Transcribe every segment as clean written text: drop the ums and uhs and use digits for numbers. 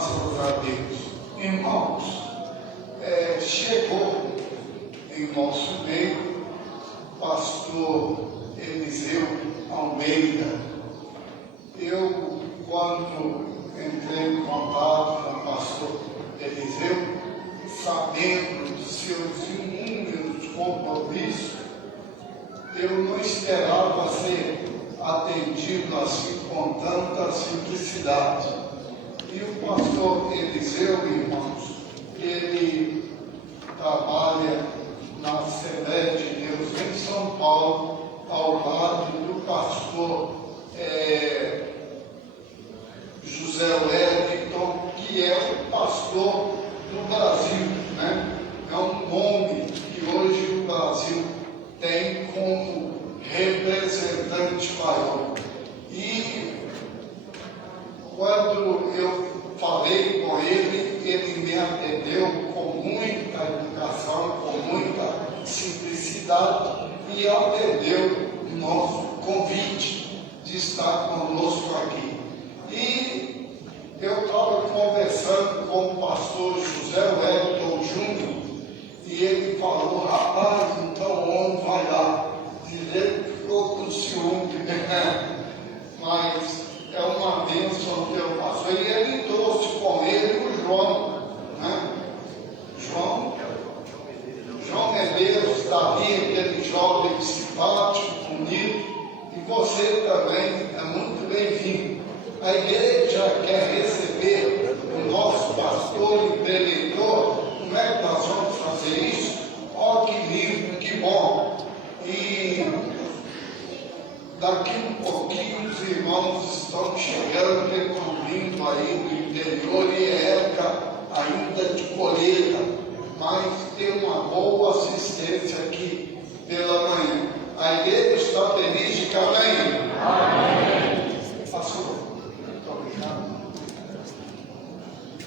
Graças a Deus. Irmãos, chegou em nosso meio pastor Eliseu Almeida. Eu, quando entrei em contato com o pastor Eliseu, sabendo dos seus inúmeros compromissos, eu não esperava ser atendido assim com tanta simplicidade. E o pastor Eliseu, irmãos, ele trabalha na Assembleia de Deus em São Paulo, ao lado do pastor José Wellington, que é o pastor do Brasil, né? É um nome que hoje o Brasil tem como representante maior. E quando eu falei com ele, ele me atendeu com muita educação, com muita simplicidade e atendeu o nosso convite de estar conosco aqui. E eu estava conversando com o pastor José Wellington Júnior e ele falou: rapaz, então o homem vai lá. Dizer que ficou com ciúme, né? Mas é uma bênção que eu faço. E ele trouxe com ele o João, né? João Medeiros, Davi, aquele jovem simpático, bonito, e você também é muito bem-vindo. A igreja quer receber o nosso pastor e preletor. Como é que nós vamos fazer isso? Ó, que lindo, que bom! E daqui um pouquinho os irmãos estão chegando, recolhendo aí no interior, e é época ainda de colheita, mas tem uma boa assistência aqui pela manhã. A igreja está feliz de amém? Amém. Pastor, muito obrigado.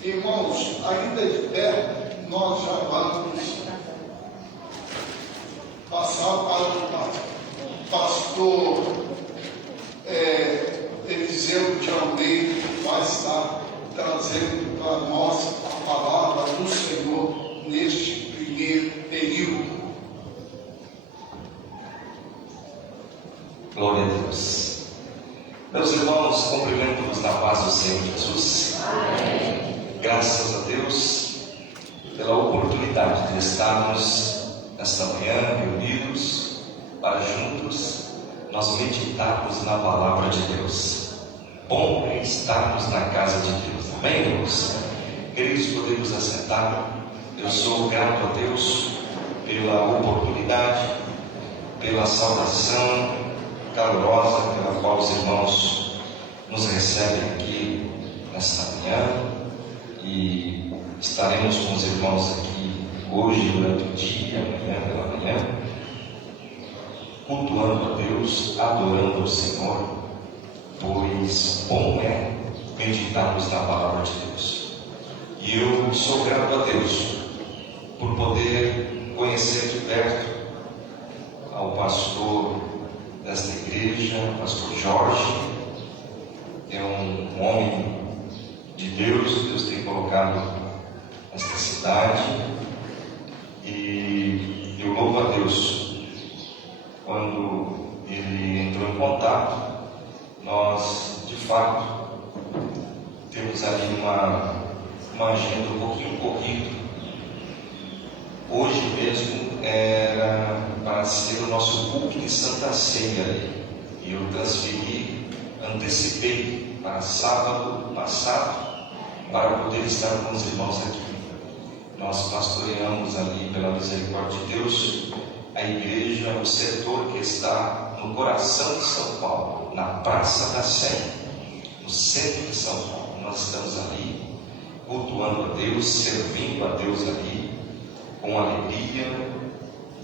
Irmãos, ainda de pé, nós já vamos passar para o pastor Eliseu de Almeida, que vai estar trazendo para nós a palavra do Senhor neste primeiro período. Glória a Deus. Meus irmãos, cumprimento-vos na paz do Senhor Jesus. Amém. Graças a Deus pela oportunidade de estarmos esta manhã reunidos para juntos nós meditarmos na palavra de Deus. Bom é estarmos na casa de Deus. Amém, irmãos? Queridos, podemos assentar. Eu sou grato a Deus pela oportunidade, pela saudação calorosa pela qual os irmãos nos recebem aqui nesta manhã, e estaremos com os irmãos aqui hoje durante o dia, amanhã pela manhã, cultuando a Deus, adorando o Senhor, pois bom é meditarmos na palavra de Deus. E eu sou grato a Deus por poder conhecer de perto ao pastor desta igreja, o pastor Jorge. É um homem de Deus, Deus tem colocado nesta cidade, e eu louvo a Deus. Quando ele entrou em contato, nós de fato temos ali uma agenda um pouquinho corrida. Hoje mesmo era para ser o nosso culto de Santa Ceia, e eu antecipei para sábado passado, para poder estar com os irmãos aqui. Nós pastoreamos ali, pela misericórdia de Deus, a igreja, o setor que está no coração de São Paulo, na Praça da Sé, no centro de São Paulo. Nós estamos ali, cultuando a Deus, servindo a Deus ali, com alegria,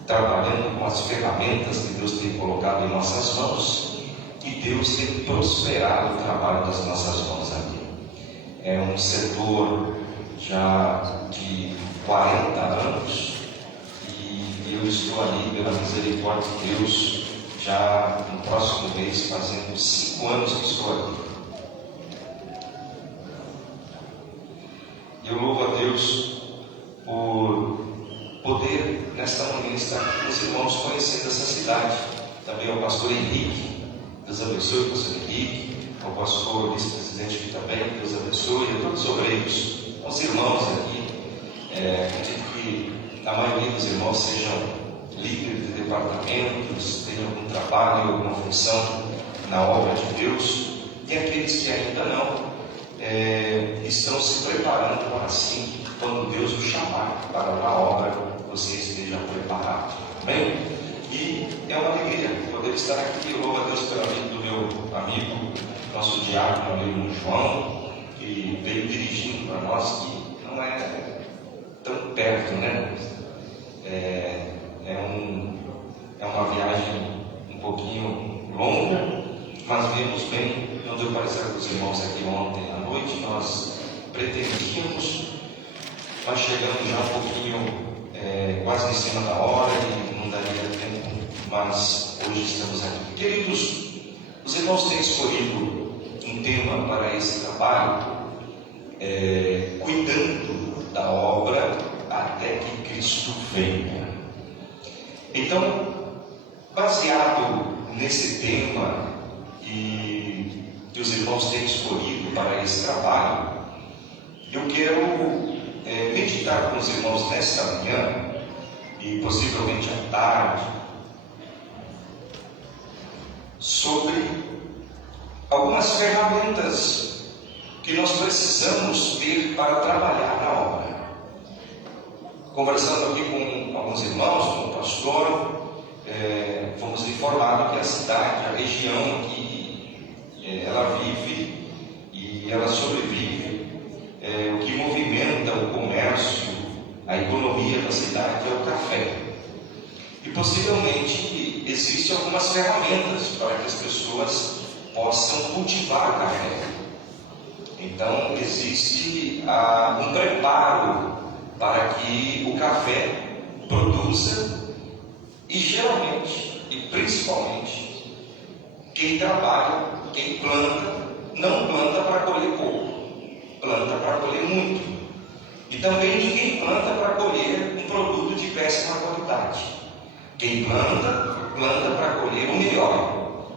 trabalhando com as ferramentas que Deus tem colocado em nossas mãos, e Deus tem prosperado o trabalho das nossas mãos ali. É um setor já de 40 anos, e eu estou ali pela misericórdia de Deus, já no próximo mês, fazendo 5 anos que estou aqui. Deus por poder, nesta manhã, estar com os irmãos conhecendo essa cidade. Também ao pastor Henrique, Deus abençoe o pastor Henrique, ao pastor vice-presidente aqui também, Deus abençoe, a todos os obreiros, aos irmãos aqui. Acredito que a maioria dos irmãos sejam líderes de departamentos, tenham algum trabalho, alguma função na obra de Deus, e aqueles que ainda não estão se preparando para assim, quando Deus o chamar para a obra, você esteja preparado. Amém? E é uma alegria poder estar aqui. Eu louvo a Deus pela vida do meu amigo, nosso diácono amigo João, que veio dirigindo para nós, que não é tão perto, né? É uma viagem um pouquinho longa, mas vemos bem. Não deu para estar com os irmãos aqui ontem à noite, nós pretendíamos, mas chegamos já um pouquinho quase em cima da hora e não daria tempo, mas hoje estamos aqui. Queridos, os irmãos têm escolhido um tema para esse trabalho, cuidando da obra até que Cristo venha. Então, baseado nesse tema que os irmãos têm escolhido para esse trabalho, eu quero meditar com os irmãos nesta manhã e possivelmente à tarde sobre algumas ferramentas que nós precisamos ter para trabalhar na obra. Conversando aqui com alguns irmãos, com o pastor, fomos informados que a cidade, a região que ela vive e ela sobrevive, o que movimenta o comércio, a economia da cidade é o café. E possivelmente existem algumas ferramentas para que as pessoas possam cultivar o café. Então existe um preparo para que o café produza, e geralmente e principalmente quem trabalha, quem planta, não planta para colher pouco, planta para colher muito. E também ninguém planta para colher um produto de péssima qualidade. Quem planta, planta para colher o melhor,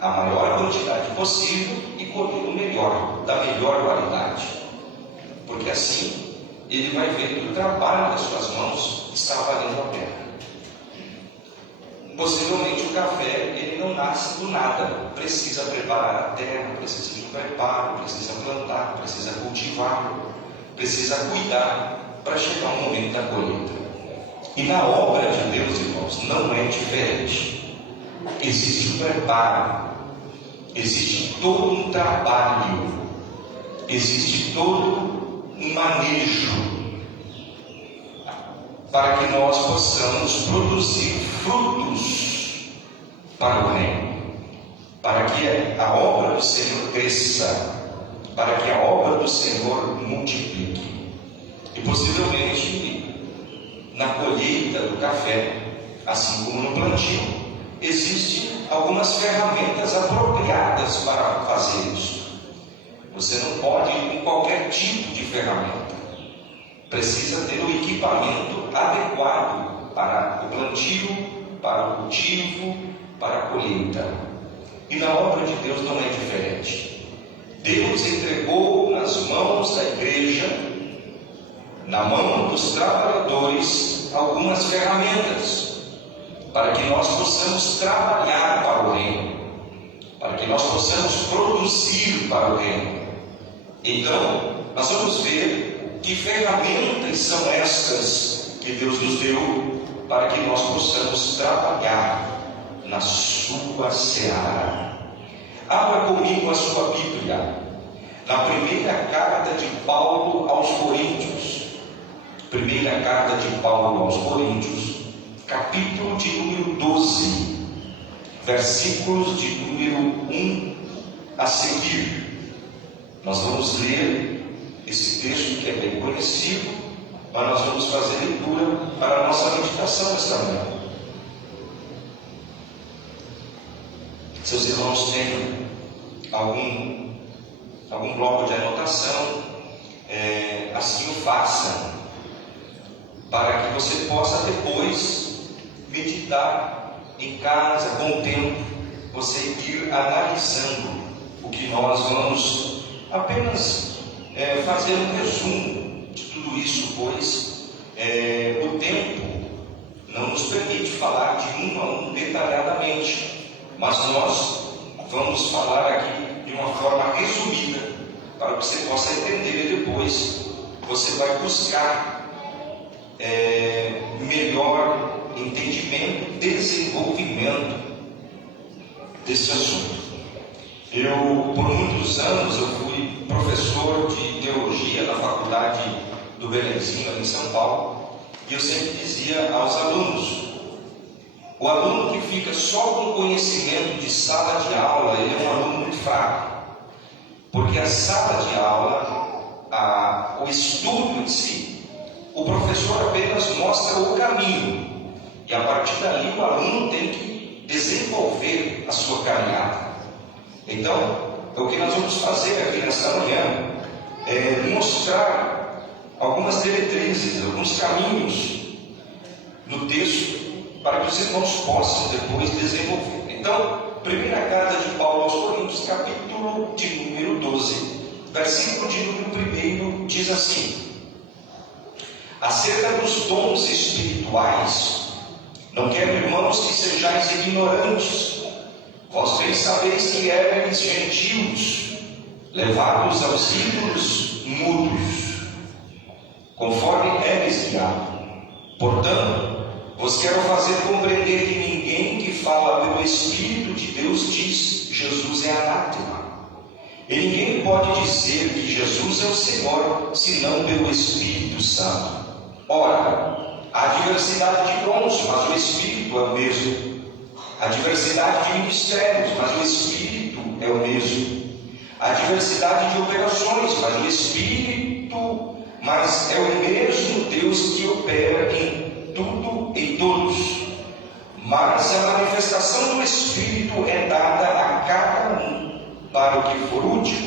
a maior quantidade possível, e colher o melhor, da melhor qualidade. Porque assim ele vai ver que o trabalho das suas mãos está valendo a pena. Possivelmente o café, ele não nasce do nada, precisa preparar a terra, precisa de um preparo, precisa plantar, precisa cultivar, precisa cuidar para chegar o momento da colheita. E na obra de Deus, irmãos, não é diferente. Existe um preparo, existe todo um trabalho, existe todo um manejo para que nós possamos produzir frutos para o reino, para que a obra do Senhor cresça, para que a obra do Senhor multiplique. E possivelmente na colheita do café, assim como no plantio, existem algumas ferramentas apropriadas para fazer isso. Você não pode ir com qualquer tipo de ferramenta. Precisa ter o equipamento adequado para o plantio, para o cultivo, para a colheita. E na obra de Deus não é diferente. Deus entregou nas mãos da igreja, na mão dos trabalhadores, algumas ferramentas para que nós possamos trabalhar para o reino, para que nós possamos produzir para o reino. Então, nós vamos ver que ferramentas são estas que Deus nos deu para que nós possamos trabalhar na sua seara. Abra comigo a sua Bíblia, na primeira carta de Paulo aos Coríntios. Primeira carta de Paulo aos Coríntios, capítulo de número 12, versículos de número 1 a seguir. Nós vamos ler esse texto que é bem conhecido, mas nós vamos fazer leitura para a nossa meditação esta manhã. Seus irmãos têm algum bloco de anotação, assim o façam, para que você possa depois meditar em casa, com o tempo, você ir analisando o que nós vamos apenas fazer um resumo de tudo isso, pois o tempo não nos permite falar de um a um detalhadamente, mas nós vamos falar aqui de uma forma resumida, para que você possa entender e depois você vai buscar melhor entendimento, desenvolvimento desse assunto. Por muitos anos, eu fui professor de teologia na faculdade do Belenzinho, ali em São Paulo, e eu sempre dizia aos alunos: o aluno que fica só com conhecimento de sala de aula, ele é um aluno muito fraco, porque a sala de aula, o estudo em si, o professor apenas mostra o caminho, e a partir dali o aluno tem que desenvolver a sua caminhada. Então, o que nós vamos fazer aqui nesta manhã é mostrar algumas diretrizes, alguns caminhos no texto, para que os irmãos possam depois desenvolver. Então, primeira carta de Paulo aos Coríntios, capítulo de número 12, versículo de número 1, diz assim: acerca dos dons espirituais, não quero, irmãos, que sejais ignorantes. Vós bem sabeis que éreis gentios, levados aos ídolos mudos, conforme éreis guiado. Portanto, vos quero fazer compreender que ninguém que fala pelo Espírito de Deus diz: Jesus é anátema. E ninguém pode dizer que Jesus é o Senhor, senão pelo Espírito Santo. Ora, há diversidade de dons, mas o Espírito é o mesmo. Há diversidade de ministérios, mas o Espírito é o mesmo. Há diversidade de operações, mas o Espírito, mas é o mesmo Deus que opera em tudo e todos. Mas a manifestação do Espírito é dada a cada um para o que for útil,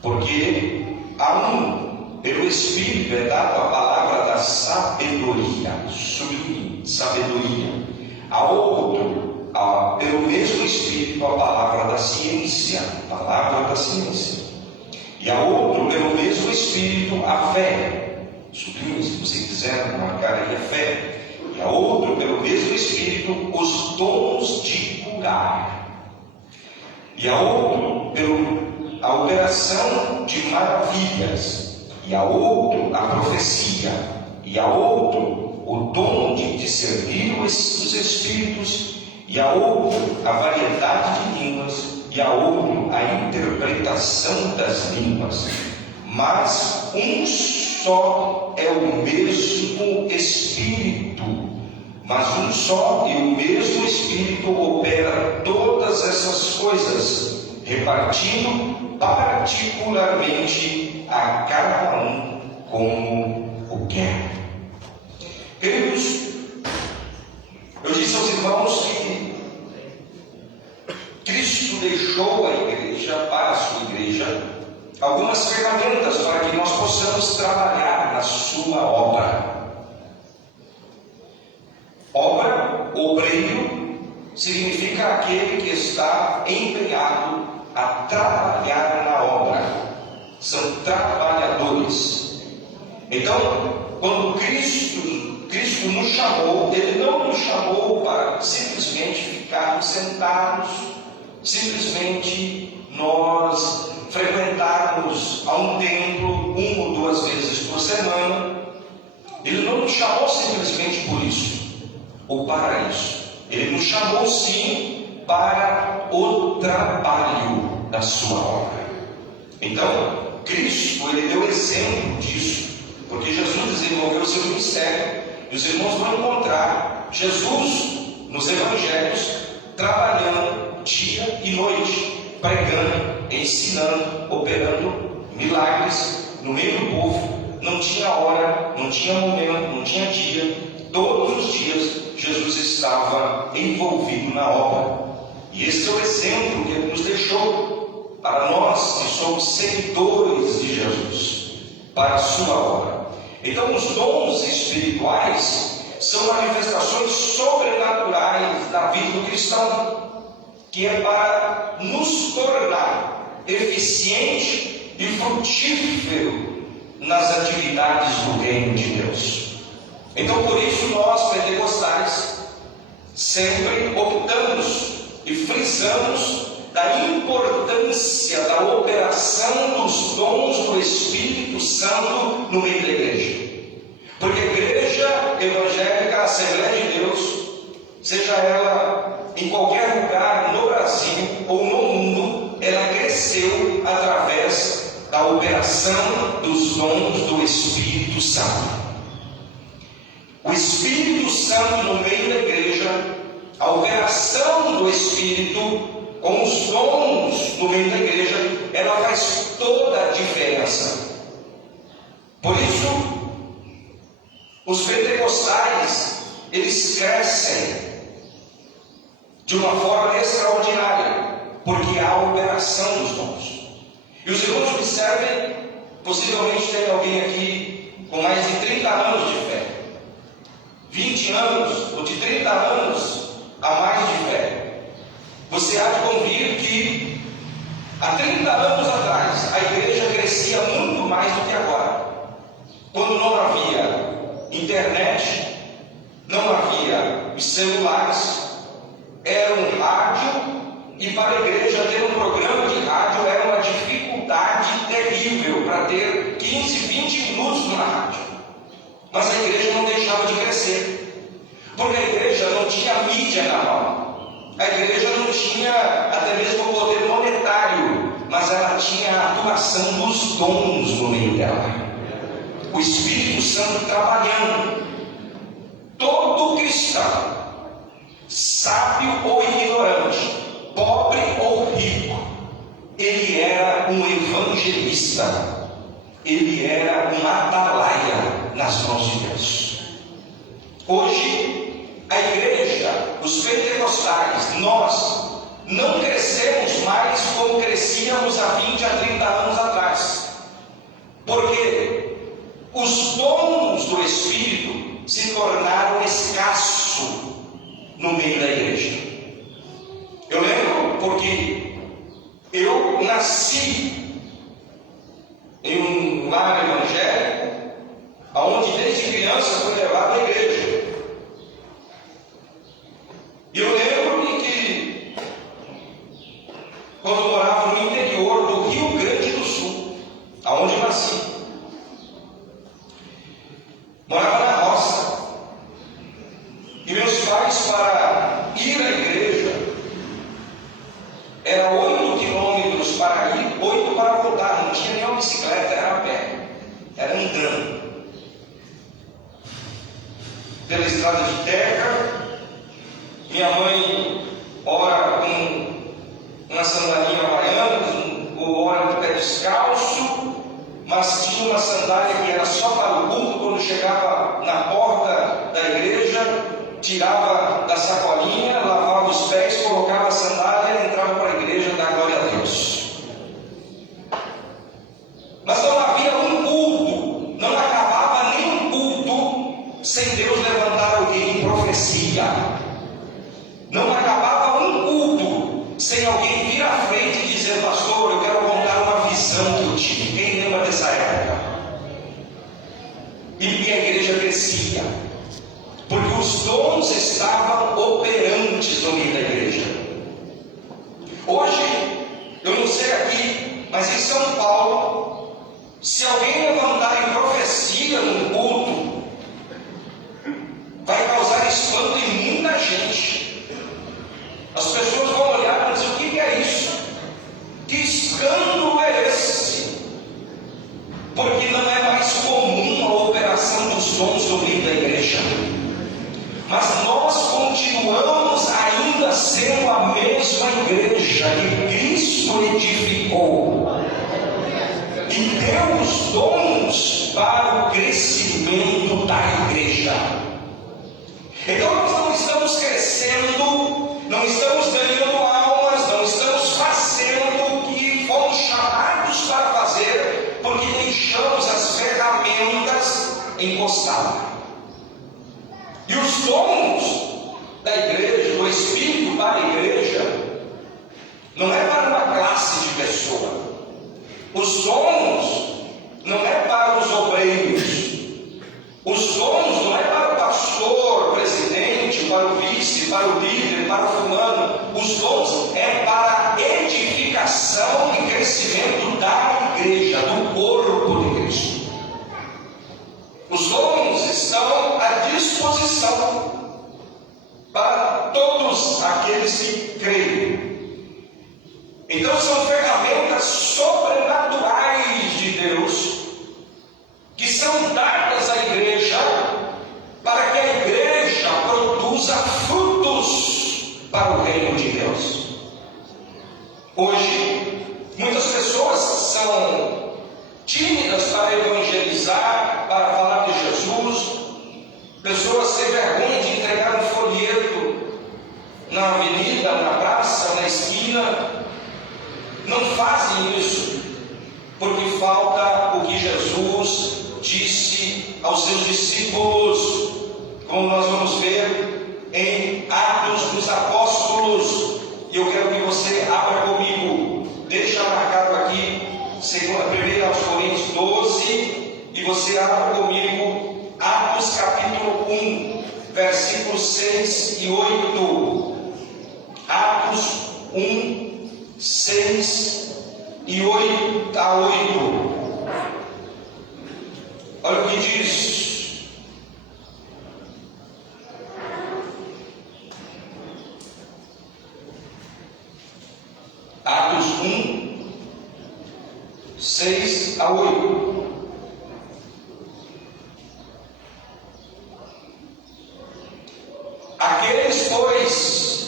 porque a um, pelo Espírito, é dada a palavra da sabedoria, sublime, sabedoria. A outro, pelo mesmo Espírito, a palavra da ciência, e a outro, pelo mesmo Espírito, a fé, sublime, se você quiser marcar aí a fé, e a outro, pelo mesmo Espírito, os dons de curar, e a outro, a operação de maravilhas, e a outro, a profecia, e a outro, o dom de discernir os espíritos, e a outro, a variedade de línguas, e a outro, a interpretação das línguas. Mas um só é o mesmo Espírito, mas um só e o mesmo Espírito opera todas essas coisas, repartindo particularmente a cada um como o quer. Queridos, eu disse aos irmãos que Cristo deixou a igreja, para a sua igreja, algumas ferramentas para que nós possamos trabalhar na sua obra. Obra, obreiro, significa aquele que está empenhado a trabalhar na obra. São trabalhadores. Então, quando Cristo nos chamou, Ele não nos chamou para simplesmente ficarmos sentados, simplesmente nós frequentarmos a um templo 1 ou 2 vezes por semana. Ele não nos chamou simplesmente por isso, ou para isso. Ele nos chamou sim para o trabalho da sua obra. Então, Cristo, Ele deu exemplo disso, porque Jesus desenvolveu o seu ministério. E os irmãos vão encontrar Jesus nos evangelhos trabalhando dia e noite, pregando, ensinando, operando milagres no meio do povo. Não tinha hora, não tinha momento, não tinha dia. Todos os dias Jesus estava envolvido na obra. E esse é o exemplo que Ele nos deixou para nós que somos seguidores de Jesus. para a sua obra. Então, os dons espirituais são manifestações sobrenaturais da vida do cristão, que é para nos tornar eficiente e frutífero nas atividades do reino de Deus. Então, por isso, nós, pentecostais, sempre optamos e frisamos da importância da operação dos dons do Espírito Santo no meio da igreja. Porque a igreja evangélica, a Assembleia de Deus, seja ela em qualquer lugar no Brasil ou no mundo, ela cresceu através da operação dos dons do Espírito Santo. O Espírito Santo no meio da igreja, a operação do Espírito com os dons no meio da igreja, ela faz toda a diferença. Por isso, os pentecostais, eles crescem de uma forma extraordinária, porque há a operação dos dons. E os irmãos observem, possivelmente tem alguém aqui com mais de 30 anos de fé, 20 anos ou de 30 anos a mais de fé. Você há de convir que há 30 anos atrás a igreja crescia muito mais do que agora. Quando não havia internet, não havia os celulares, era um rádio, e para a igreja ter um programa de rádio era uma dificuldade terrível para ter 15, 20 minutos numa rádio. Mas a igreja não deixava de crescer, porque a igreja não tinha mídia na mão. A igreja não tinha até mesmo o poder monetário, mas ela tinha a atuação dos dons no meio dela. O Espírito Santo trabalhando. Todo cristão, sábio ou ignorante, pobre ou rico, ele era um evangelista, ele era um atalaia nas mãos de Deus. Hoje, a igreja, os pentecostais, nós não crescemos mais como crescíamos há 20 a 30 anos atrás, porque os dons do Espírito se tornaram escassos no meio da igreja. Eu lembro porque eu nasci em um lar evangélico, onde desde criança fui levado à igreja. E eu lembro que quando eu morava no interior do Rio Grande do Sul, aonde eu nasci, morava na roça, e meus pais, para ir à igreja, era 8 quilômetros para ir, 8 para voltar, não tinha nenhuma bicicleta, era a pé, era andando pela estrada de terra. Minha mãe ora com uma sandalinha havaiana, ou ora com o pé descalço, mas tinha uma sandália que era só para o culto. Quando chegava na porta da igreja, tirava da sacolinha, lavava os pés, colocava a sandália e entrava para a igreja dar glória a Deus. Mas não havia um culto, não acabava nem um culto sem Deus levantar alguém em profecia. Não acabava um culto sem alguém vir à frente e dizer: pastor, eu quero contar uma visão que eu tive. Quem lembra dessa época? E a igreja crescia, porque os dons estavam operantes no meio da igreja. Hoje, eu não sei aqui, mas em São Paulo, se alguém levantar em profecia num culto, vai causar espanto em muita gente. As pessoas vão olhar e dizer: o que é isso? Que escândalo é esse? Porque não é mais comum a operação dos dons no meio da igreja. Mas nós continuamos ainda sendo a mesma igreja que Cristo edificou e deu os dons para o crescimento da igreja. Então nós não estamos crescendo, não estamos ganhando almas, não estamos fazendo o que fomos chamados para fazer, porque deixamos as festas encostada. E os dons da igreja, o Espírito para a igreja, não é para uma classe de pessoa. Os dons não é para os obreiros. Os dons não é para o pastor, presidente, para o vice, para o líder, para o fulano. Os dons é para a edificação e crescimento da igreja, do corpo de Cristo. Os dons estão à disposição para todos aqueles que creem. Então são ferramentas sobrenaturais de Deus que são dadas à igreja para que a igreja produza frutos para o reino de Deus. Hoje, muitas pessoas são tímidas para evangelizar, para falar de Jesus. Pessoas têm vergonha de entregar um folheto na avenida, na praça, na esquina. Não fazem isso porque falta o que Jesus disse aos seus discípulos, como nós vamos ver em Atos dos Apóstolos. E eu quero que você abra comigo, deixa marcado aqui 1 Coríntios 12, e você abra comigo Atos capítulo 1, versículos 6 e 8. Atos 1, 6 e 8 a 8. Olha o que diz. Atos 1, 6 a 8. Aqueles, pois,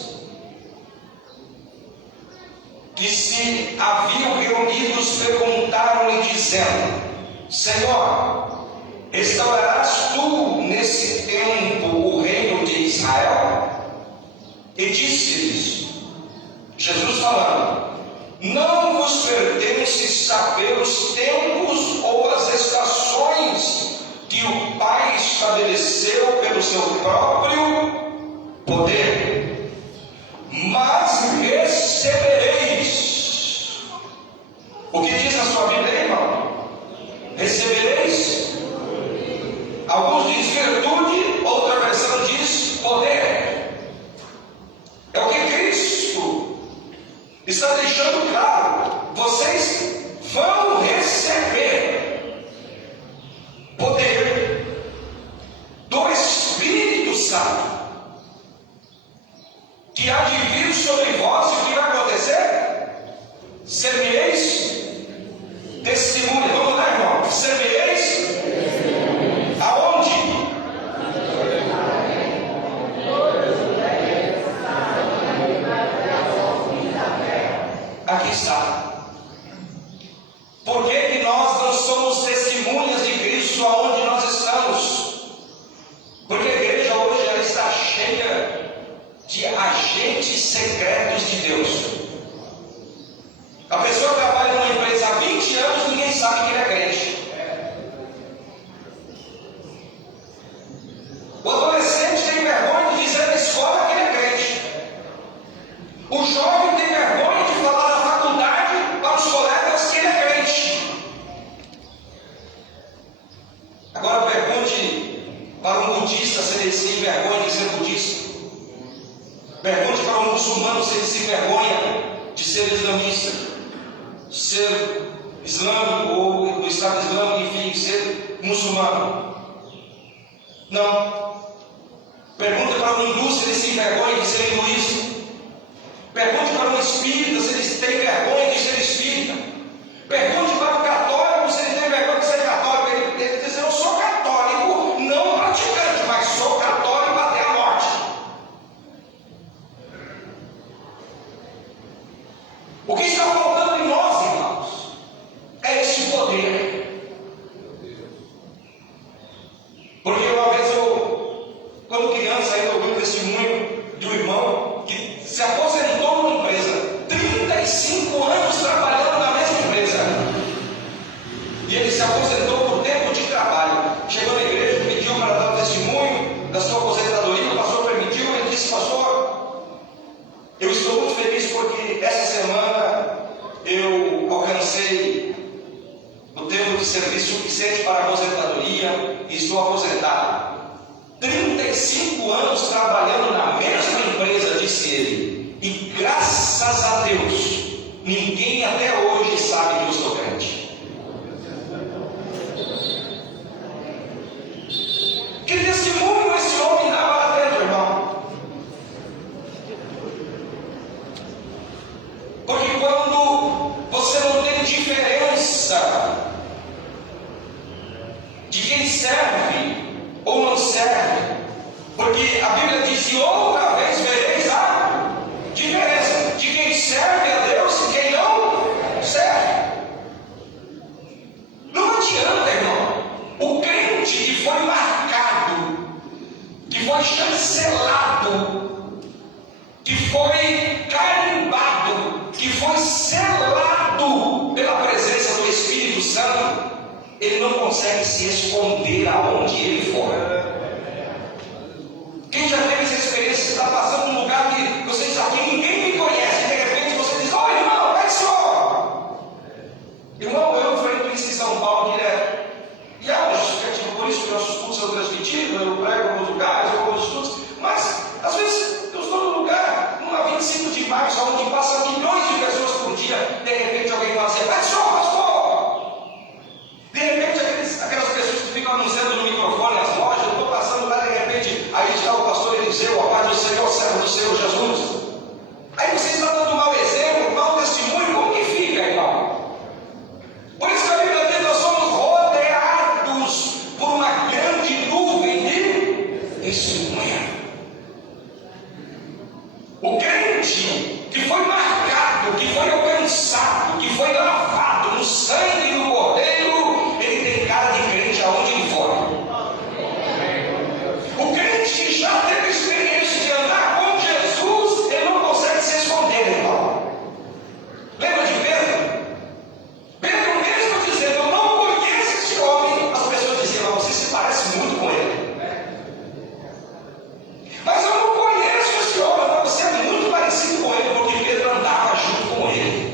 que se haviam reunidos perguntaram-lhe, dizendo: Senhor, restaurarás tu nesse tempo o reino de Israel? E disse-lhes, Jesus falando: não vos pertence saber os tempos ou as estações que o Pai estabeleceu pelo seu próprio poder, mas recebereis. O que diz na sua Bíblia, irmão? Recebereis. Alguns dizem virtude, outra versão diz poder. É o que Cristo está deixando claro: vocês vão receber poder do Espírito Santo, que há de vir sobre vós. E o que vai acontecer? Semeis testemunha. Vamos lá, irmão. Semeis aonde? Aqui está. Por que que nós não somos testemunhas de Cristo aonde nós estamos? Porque a igreja hoje ela está cheia de agentes secretos de Deus. A pessoa trabalha numa empresa há 20 anos, ninguém sabe que ele é crente. O adolescente tem vergonha de dizer na escola que ele é crente. O jovem tem vergonha de falar na faculdade para os colegas que ele é crente. Agora pergunte para um budista se ele tem vergonha de ser budista. Pergunte para um muçulmano se ele se vergonha de ser islamista, ser islâmico ou do Estado Islâmico, enfim, ser muçulmano. Não. Pergunta para um hindu se ele se envergonha de ser hinduísta. Pergunte para um espírita se ele tem vergonha de ser espírita. Pergunte para um católico se ele tem vergonha de ser católico. Ele diz: eu sou católico, não praticante, mas sou católico até a morte. O que está faltando em nós, irmãos, é esse poder. Porque uma vez quando criança, eu ouvi um testemunho de um irmão que se aposentou numa empresa, 35 anos trabalhando na mesma empresa. suficiente para a aposentadoria e estou aposentado. 35 anos trabalhando na mesma empresa, disse ele, e graças a Deus, ninguém até hoje sabe que eu sou crente. Que testemunho esse homem dava lá dentro, irmão? Porque quando você não tem diferença de quem serve ou não serve, porque a Bíblia diz: e outra vez vereis a diferença de quem serve a Deus e quem não serve. Não adianta, irmão, o crente que foi marcado, que foi chancelado, que foi carimbado, que foi selado pela presença do Espírito Santo, ele não consegue se esconder aonde ele for. Quem já teve essa experiência? Você está passando num lugar que você diz: aqui ninguém me conhece, e de repente você diz: ô irmão, vai senhor! Irmão, eu enfrento isso em São Paulo direto. E é uma justificativa por isso que nossos cultos são transmitidos, eu prego em alguns lugares, em alguns estudos, mas às vezes eu estou num lugar, numa 25 de março, onde passam milhões de pessoas por dia, de repente alguém fala assim: vai senhor, pastor! De repente aquelas pessoas que ficam anunciando no microfone as lojas, eu estou passando lá, de repente, aí está o pastor Eliseu, a paz do Senhor, servo do Senhor Jesus. Aí você está dando mau exemplo, mau testemunho, como que fica, irmão? Por isso que a Bíblia diz: nós somos rodeados por uma grande nuvem de testemunha. O crente que foi marcado, que foi alcançado, que foi lavado no sangue do Cordeiro, ele tem cara de crente aonde ele for. O crente que já teve experiência de andar com Jesus, ele não consegue se esconder, irmão. Lembra de Pedro? Pedro mesmo dizendo: eu não conheço esse homem. As pessoas diziam: você se parece muito com ele. Mas eu não conheço esse homem. Mas você é muito parecido com ele, porque Pedro andava junto com ele.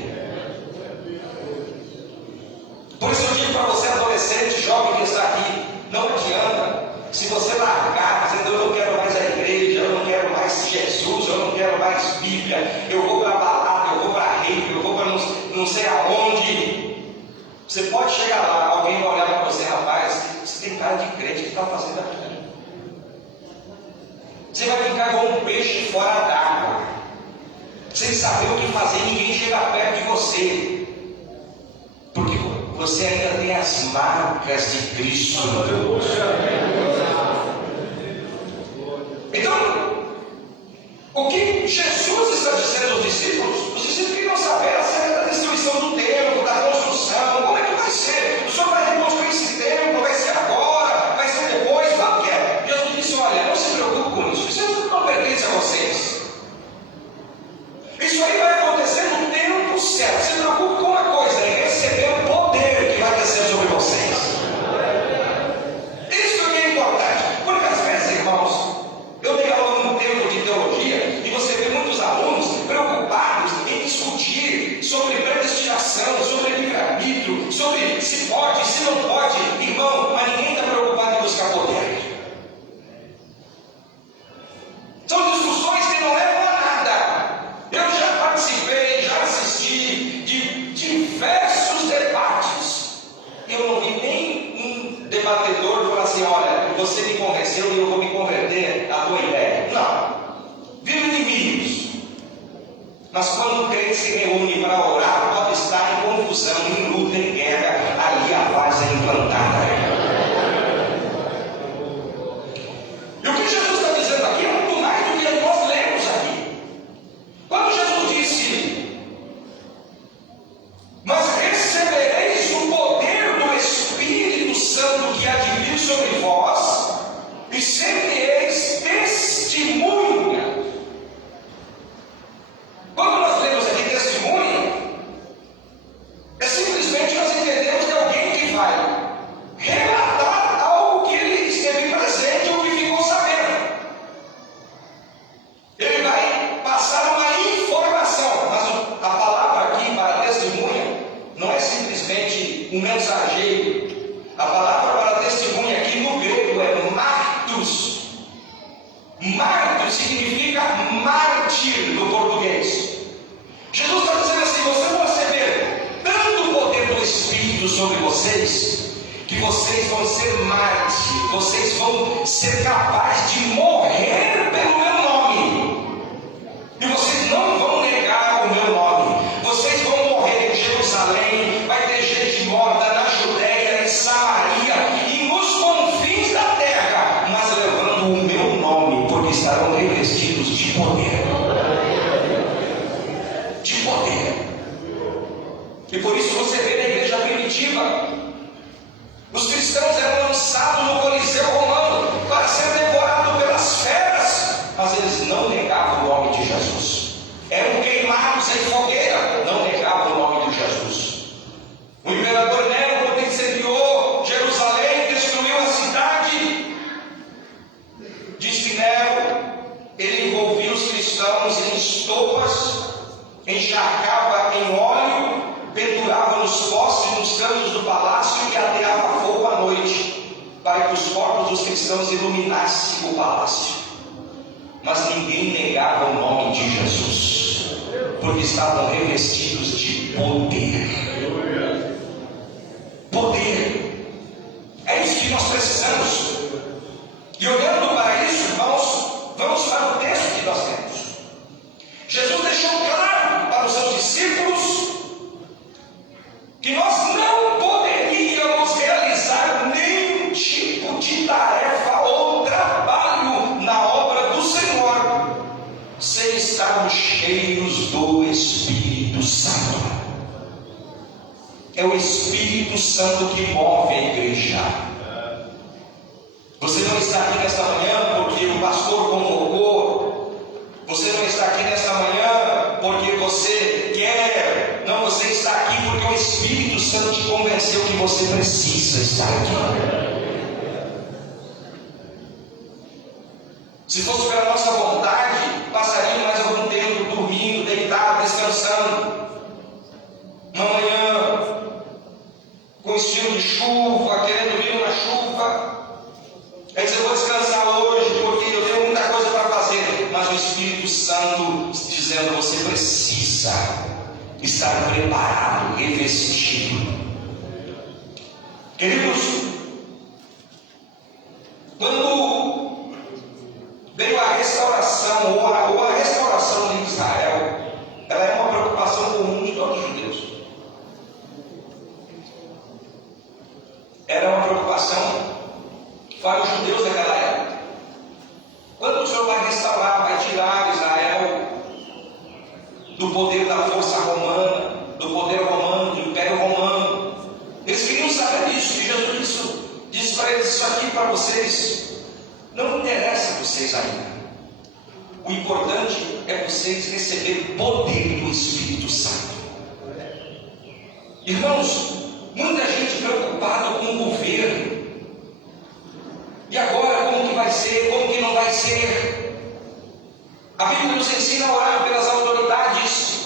Por isso eu digo para você, adolescente, jovem que está aqui: não adianta. Se você largar dizendo: eu não quero mais a igreja, eu não quero mais Jesus, eu não quero mais Bíblia, eu vou para a balada, eu vou para a rave, eu vou para não sei aonde. Você pode chegar lá, alguém vai olhar para você: rapaz, você tem cara de crente, o que está fazendo aqui? Você vai ficar como um peixe fora d'água, sem saber o que fazer, ninguém chega perto de você, porque você ainda tem as marcas de Cristo no teu rosto. Então, o que Jesus está dizendo aos discípulos? Os discípulos queriam saber acerca da destruição do templo, da construção. Como é que vai ser? O Senhor vai reconstruir esse templo? Vai ser agora? Vai ser depois? Quando que é? Jesus disse: olha, não se preocupe com isso. Isso não pertence a vocês. Isso aí vai acontecer no tempo certo. Se preocupe com uma coisa: é receber o poder que vai descer sobre vocês. Isso que é importante. Porque às vezes, irmãos, eu dei aula num tempo de teologia e você vê muitos alunos preocupados em discutir sobre predestinação, sobre livre-arbítrio, sobre se pode, se não pode. Irmão, mas ninguém está preocupado em buscar poder. São discussões que não levam a nada. Eu já participei, já assisti de diversos debates. Eu não vi nem um debatedor falar assim: olha, você me convenceu e eu vou me converter à tua ideia. Não. Viram inimigos. Mas quando o crente se reúne para orar, pode estar em confusão, em luta, em guerra. Ali a paz é implantada. E o que Jesus está dizendo aqui é muito mais do que nós lemos aqui. Quando Jesus disse: mas recebereis o poder do Espírito Santo que há de vir sobre vós, e sereis testemunha. Quando nós lemos aqui testemunha, é simplesmente nós entendemos que é alguém que vai relatar algo que ele esteve presente ou que ficou sabendo. Ele vai passar uma informação, mas a palavra aqui para testemunha não é simplesmente um mensageiro. A palavra vão ser Marte, vocês vão ser capazes de morrer pelo meu nome, e vocês não vão negar o meu nome. Vocês vão morrer em Jerusalém, vai ter gente morta na Judéia, em Samaria e nos confins da terra, mas levando o meu nome, porque estarão revestidos de poder. De poder. E por isso você vê na igreja primitiva, os cristãos eram lançados no Coliseu Romano para ser devorados pelas feras, mas eles não negavam o nome de Jesus. Eram queimados em fogueira, não negavam o nome de Jesus. O imperador Nero, quando incendiou Jerusalém, destruiu a cidade. Diz que Nero, ele envolvia os cristãos em estopas, encharcava em óleo, pendurava nos postes e nos canos do palácio e ateava fogo à noite, para que os corpos dos cristãos iluminassem o palácio. Mas ninguém negava o nome de Jesus, porque estavam revestidos de poder. Poder. É isso que nós precisamos. E olhando para isso, irmãos, vamos para o texto que nós temos. Jesus deixou claro para os seus discípulos que nós não poderíamos realizar nenhum tipo de tarefa ou trabalho na obra do Senhor sem estarmos cheios do Espírito Santo. É o Espírito Santo que move a igreja. Você não está aqui nesta manhã porque o pastor convocou. Você não está aqui nesta manhã porque você quer. Não, você está aqui porque o Espírito Santo te convenceu que você precisa estar aqui. Se fosse pela nossa vontade, passaríamos mais algum tempo dormindo, deitado, descansando. Uma manhã com estilo de chuva, querendo vir na chuva. Aí você, vou descansar hoje porque eu tenho muita coisa para fazer. Mas o Espírito Santo dizendo, você precisa estar preparado, revestido. Queridos, quando veio a restauração, ou a restauração de Israel, ela é uma preocupação comum de todos os judeus. Era uma preocupação para os judeus daquela época. Quando o Senhor vai restaurar, vai tirar Israel do poder da força romana, do poder romano, do império romano, eles queriam saber disso. E Jesus disse para eles: isso aqui para vocês não interessa a vocês ainda. O importante é vocês receberem poder do Espírito Santo. Irmãos, muita gente preocupada com o governo. E agora, como que vai ser? Como que não vai ser? A Bíblia nos ensina a orar pelas autoridades,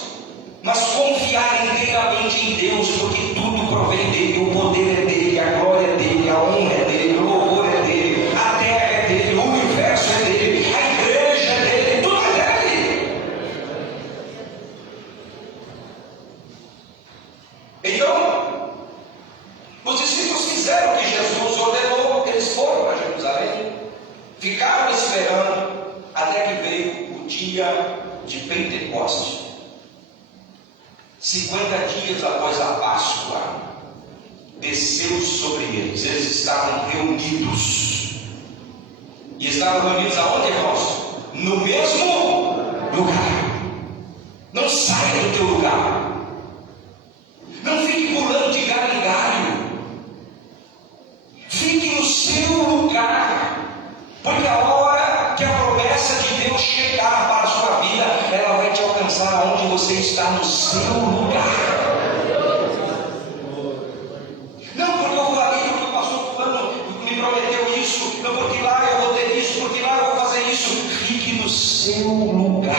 mas confiar inteiramente em Deus, porque tudo provém dele, o poder é dele, a glória é dele, a honra é dele, o louvor é dele, a terra é dele, o universo é dele, a igreja é dele, tudo é dele. Então, os discípulos fizeram o que Jesus ordenou. Eles foram para Jerusalém, ficaram esperando até que veio o dia de Pentecoste. 50 dias após a Páscoa, desceu sobre eles. Eles estavam reunidos. E estavam reunidos aonde, irmãos? No mesmo lugar. Não saia do teu lugar. Não fique pulando de galho em galho. Fique no seu lugar. Porque a hora que a promessa de Deus chegar para a sua vida, ela vai te alcançar onde você está, no seu lugar. Não porque eu vou ali, porque o pastor fulano me prometeu isso, não porque lá eu vou ter isso, porque lá eu vou fazer isso. Fique no seu lugar.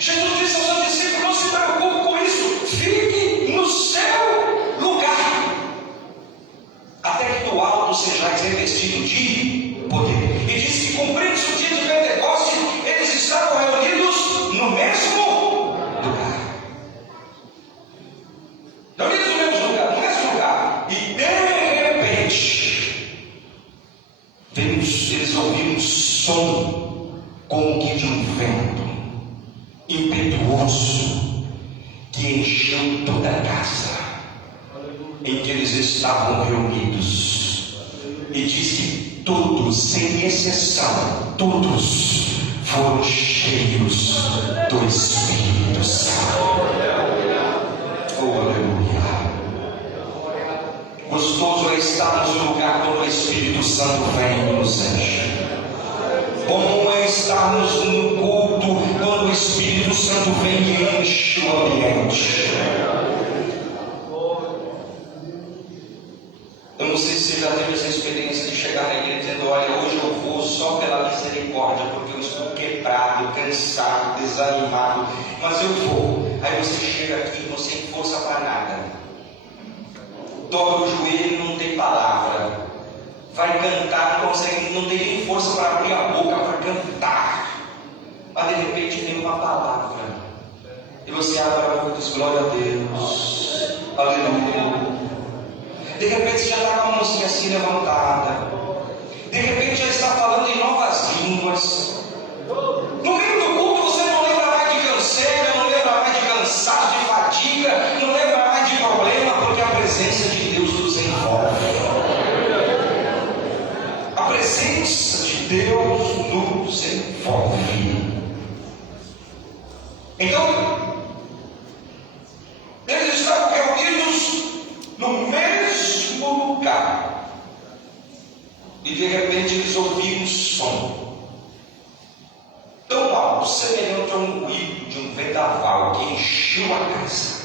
Jesus disse aos seus discípulos: não se preocupe com isso, fique no seu lugar, até que do alto sejais revestido de poder. E diz que, cumprindo-se o dia de Pentecoste, eles estavam reunidos no mesmo lugar. Reunidos no mesmo lugar, som como que de um vento impetuoso que encheu toda a casa em que eles estavam reunidos, e diz que todos, sem exceção, todos foram cheios do Espírito Santo. Oh, aleluia! Gostoso é estarmos no lugar quando o Espírito Santo vem e nos enche. Bom é estarmos no culto quando o Espírito Santo vem e enche o ambiente. Eu não sei se você já teve essa experiência de chegar na igreja dizendo: olha, hoje eu vou só pela misericórdia, porque eu estou quebrado, cansado, desanimado, mas eu vou. Aí você chega aqui e não tem força para nada, dobra o joelho e não tem palavra, vai cantar, não consegue, não tem nem força para abrir a boca para cantar, mas de repente vem uma palavra e você abre a boca e diz: glória a Deus, aleluia. De repente você já está com a mãozinha assim levantada, de repente já está falando em novas línguas. No meio do culto você não lembra mais de canseira, não lembra mais de cansaço, de fadiga, não lembra mais de problema, porque a presença de Deus nos envolve. A presença de Deus nos envolve. Então, eles estavam reunidos no mesmo lugar, e de repente eles ouviram um som tão alto, semelhante a um ruído de um vendaval que encheu a casa.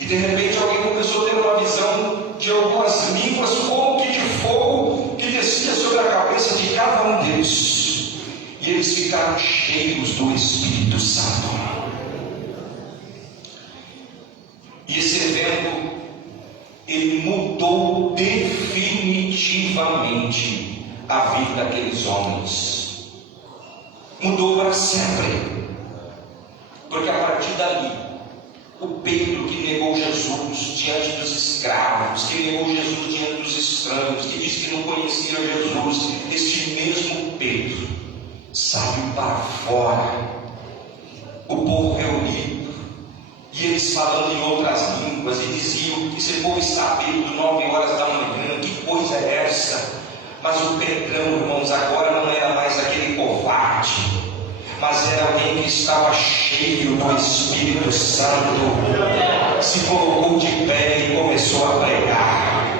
E de repente alguém começou a ter uma visão de algumas línguas como que de fogo que descia sobre a cabeça de cada um deles, e eles ficaram cheios do Espírito Santo. E esse evento, ele mudou definitivamente a vida daqueles homens. Mudou para sempre. Porque a partir dali, o Pedro que negou Jesus diante dos escravos, que negou Jesus diante dos estranhos, que disse que não conhecia Jesus, este mesmo Pedro saiu para fora, o povo reunido, e eles falando em outras línguas, e diziam que esse povo está bêbado 9 horas da manhã, que coisa é essa? Mas o Pedrão, irmãos, agora não era mais aquele covarde, mas era alguém que estava cheio do Espírito Santo, se colocou de pé e começou a pregar.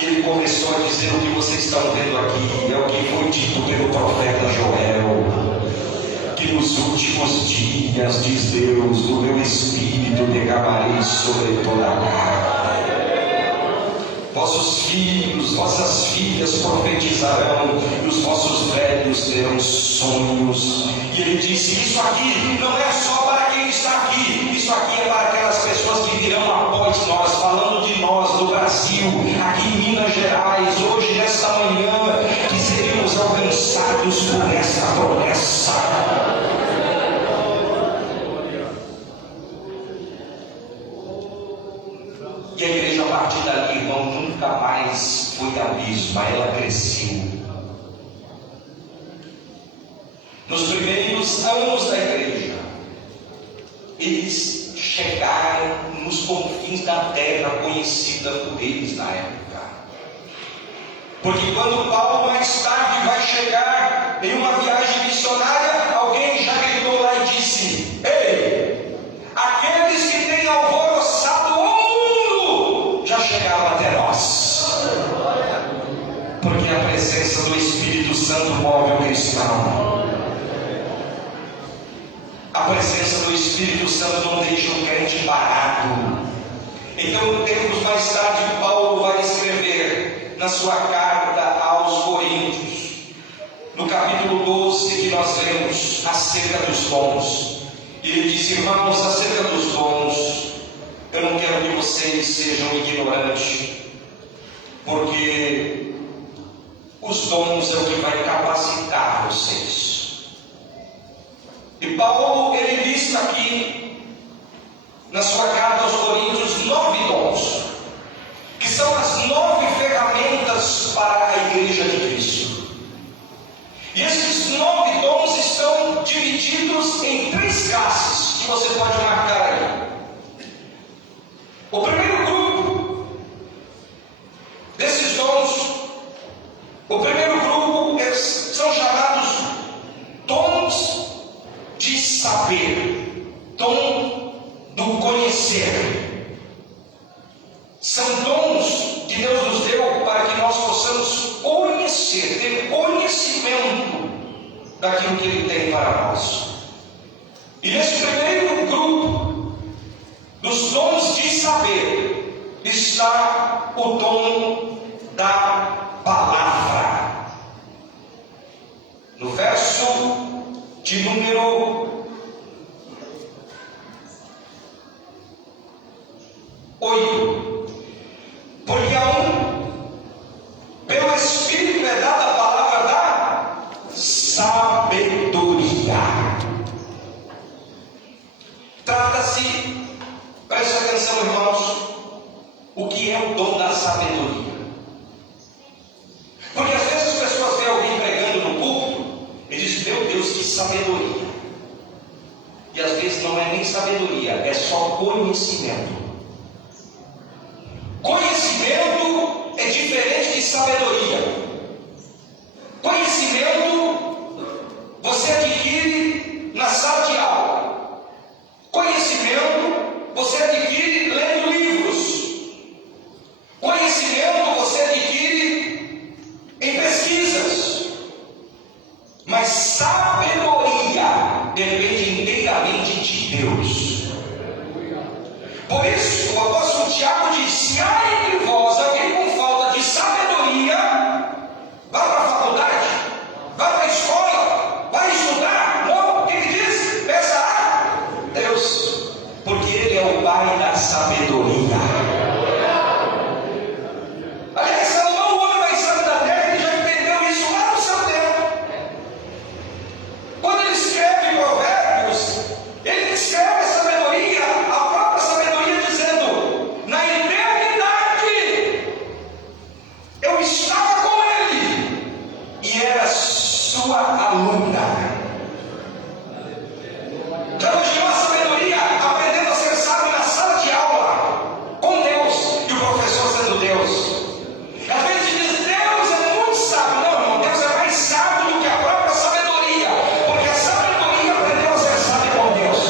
E ele começou a dizer: o que vocês estão vendo aqui é o que foi dito pelo profeta Joel, que nos últimos dias, diz Deus, do meu Espírito derramarei sobre toda a carne. Vossos filhos, vossas filhas profetizarão, e os vossos velhos terão sonhos. E ele disse: isso aqui não é só para quem está aqui, isso aqui é para aquelas pessoas que virão após nós, falando de nós, do Brasil, aqui em Minas Gerais, hoje, nesta manhã, que seríamos alcançados por essa promessa. E a igreja, a partir dali, irmão, nunca mais foi da mesma, ela cresceu. Nos primeiros anos da igreja, eles chegaram nos confins da terra conhecida por eles na época. Porque quando Paulo mais tarde vai chegar em uma viagem missionária, alguém já gritou lá e disse: ei, aqueles que têm alvoroçado o mundo já chegaram até nós. Porque a presença do Espírito Santo move o cristão. A presença do Espírito Santo não deixa o crente parado. Então, tempos mais tarde, Paulo vai escrever na sua carta aos Coríntios, no capítulo 12 que nós lemos, acerca dos dons. Ele diz: irmãos, acerca dos dons, eu não quero que vocês sejam ignorantes, porque os dons é o que vai capacitar vocês. E Paulo, ele lista aqui, na sua carta aos Coríntios, 9 dons, que são as 9 ferramentas para a igreja de Cristo. O primeiro grupo são chamados dons de saber, dom do conhecer. São dons que Deus nos deu para que nós possamos conhecer, ter conhecimento daquilo que Ele tem para nós. E nesse primeiro grupo dos dons de saber está o dom da palavra. No verso de número 8, porque a pelo Espírito é dada a palavra da sabedoria. Trata-se, preste atenção, irmãos, o que é o dom da sabedoria. Porque às vezes as pessoas veem alguém pregando no púlpito e dizem: meu Deus, que sabedoria. E às vezes não é nem sabedoria, é só conhecimento. Conhecimento é diferente de sabedoria. Conhecimento você adquire na sala de aula. Conhecimento você adquire lendo livros. Conhecimento você adquire em pesquisas. Mas sabedoria depende inteiramente de Deus. Por isso, o apóstolo Tiago diz: se há entre vós alguém com falta de sabedoria, vá para a faculdade, vá para a escola, vai estudar. Não, o que ele diz? Peça a Deus, porque Ele é o Pai da sabedoria. Aliás, Salomão, o homem mais sábio da terra, ele já entendeu isso lá no seu tempo. Quando ele escreve Provérbios, ele escreve a sabedoria, a própria sabedoria, dizendo: na eternidade eu estava com ele e era sua aluna. Já imaginou a sabedoria aprendendo a ser sábio na sala de aula, com Deus e o professor sendo Deus? Às vezes diz: Deus é muito sábio. Não, irmão, Deus é mais sábio do que a própria sabedoria, porque a sabedoria aprendeu a ser sábio com Deus.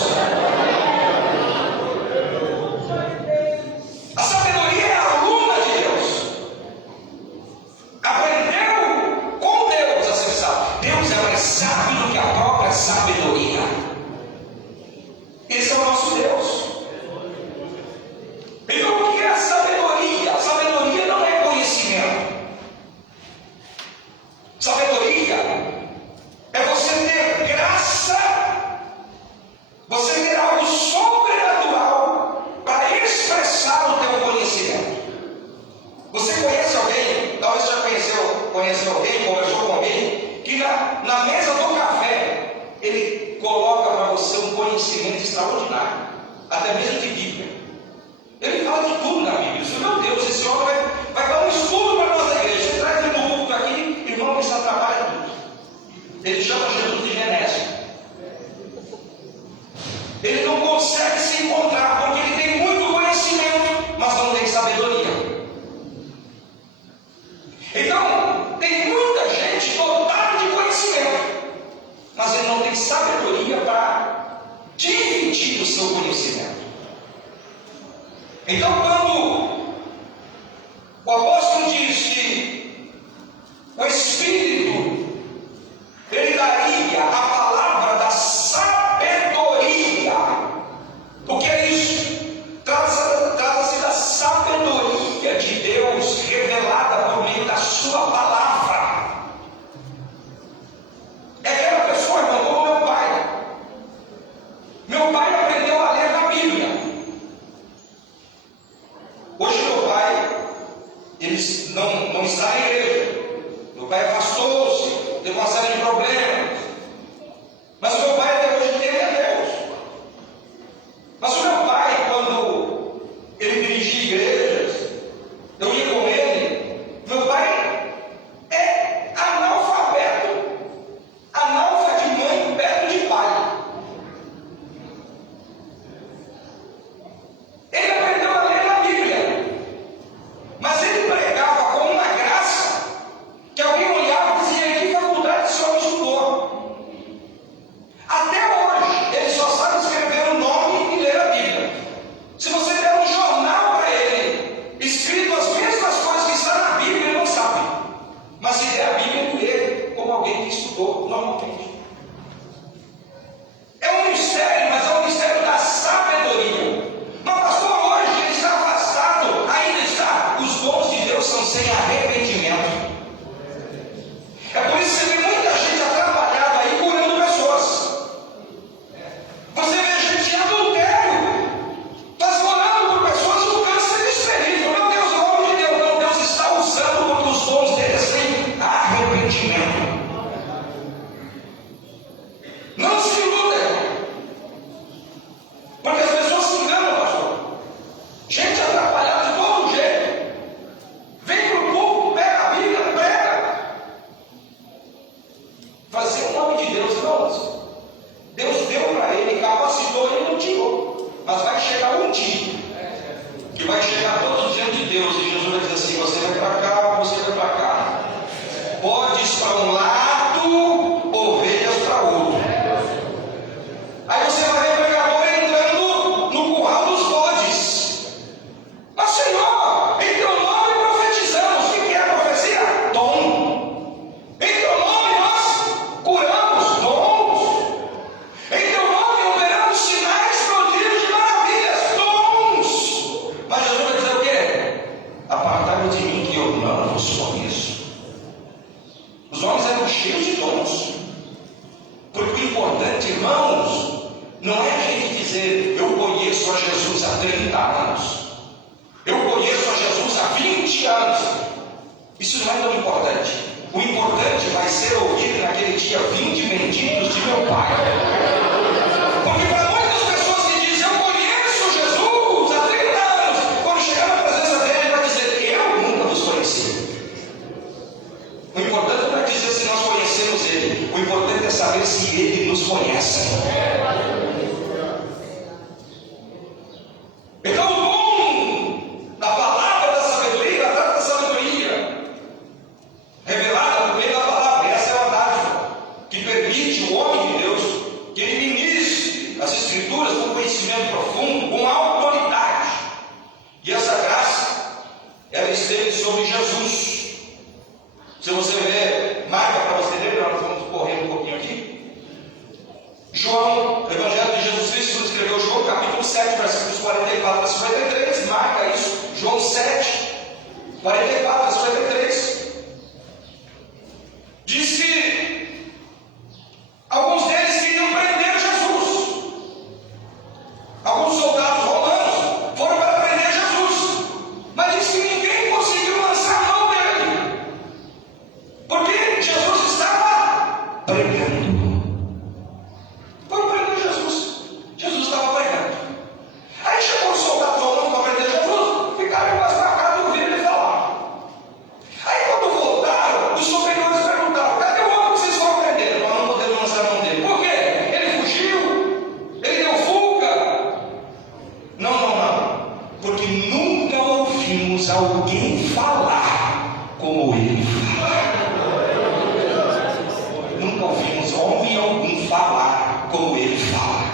A sabedoria é a aluna de Deus. Aprendeu com Deus a ser sábio. Deus é mais sábio do que a própria sabedoria. Esse é o nosso Deus. Então, o que é sabedoria? Sabedoria não é conhecimento. Sabedoria é você ter graça, você ter algo sobrenatural para expressar o teu conhecimento. Você conhece alguém, talvez você já conheceu alguém, conversou com alguém, que na mesa do café ele coloca para você um conhecimento extraordinário, até mesmo de Bíblia. Ele fala de tudo na Bíblia. Diz: meu Deus, esse homem vai dar um estudo para nós da igreja. Você traz ele no púlpito aqui, irmão, isso atrapalha tudo. Ele chama Jesus de Genésio. Ele não consegue se encontrar, porque ele tem muito conhecimento, mas não tem sabedoria. Então, tem muita gente dotada de conhecimento, mas ele não tem sabedoria para dividir o seu conhecimento. Então, quando o apóstolo diz que o Espírito ele daria a palavra da sabedoria, o que é isso? Trata-se da sabedoria de Deus revelada por meio da sua palavra. É aquela pessoa, irmão, como meu pai. Meu pai aprendeu a ler na Bíblia. Hoje meu pai, ele não está na igreja. Meu pai afastou-se, teve uma série de problemas. Mas o meu pai até hoje teme a Deus. Mas o meu pai, quando ele dirigia igrejas, eu ia com ele. Meu pai é analfabeto, analfa de mãe, perto de pai. Ele aprendeu a ler na Bíblia, mas ele pregava com uma graça que alguém cheios de dons. Porque o importante, irmãos, não é a gente dizer, eu conheço a Jesus há 30 anos. Eu conheço a Jesus há 20 anos. Isso não é tão importante. O importante vai ser ouvir naquele dia 20 benditos de meu Pai. Porque para muitas pessoas que dizem, eu conheço Jesus há 30 anos, quando chegar na presença dele, ele vai dizer, eu nunca vos conheci. O importante não é dizer se nós conhecemos ele. O importante é saber se ele nos conhece. Então, o dom da palavra da sabedoria, trata da sabedoria revelada no meio da palavra. Essa é uma dádiva que permite o homem de Deus que ele ministre as Escrituras com conhecimento profundo, com autoridade. E essa graça, ela esteve sobre Jesus. Se você ver, marca para você ler, nós vamos correr um pouquinho aqui. João, Evangelho de Jesus Cristo, escreveu João, capítulo 7, versículos 44 a 53, marca isso. João 7, 44 a 53. Diz que alguns deles queriam prender Jesus. Alguns soldados romanos foram para prender Jesus. Mas diz que ninguém conseguiu lançar a mão dele. Porque Jesus estava pregando. Foram prender Jesus. Jesus estava pregando. Aí chegou o soldado romano para prender Jesus. Ficaram quase na cara de ouvir ele falar. Aí quando voltaram, os superiores perguntaram, cadê o homem que vocês foram prender? Nós não podemos lançar a mão dele. Por quê? Ele fugiu? Ele deu fuga? Não. Porque nunca ouvimos alguém falar como ele fala. Nunca ouvimos homem algum falar como ele fala.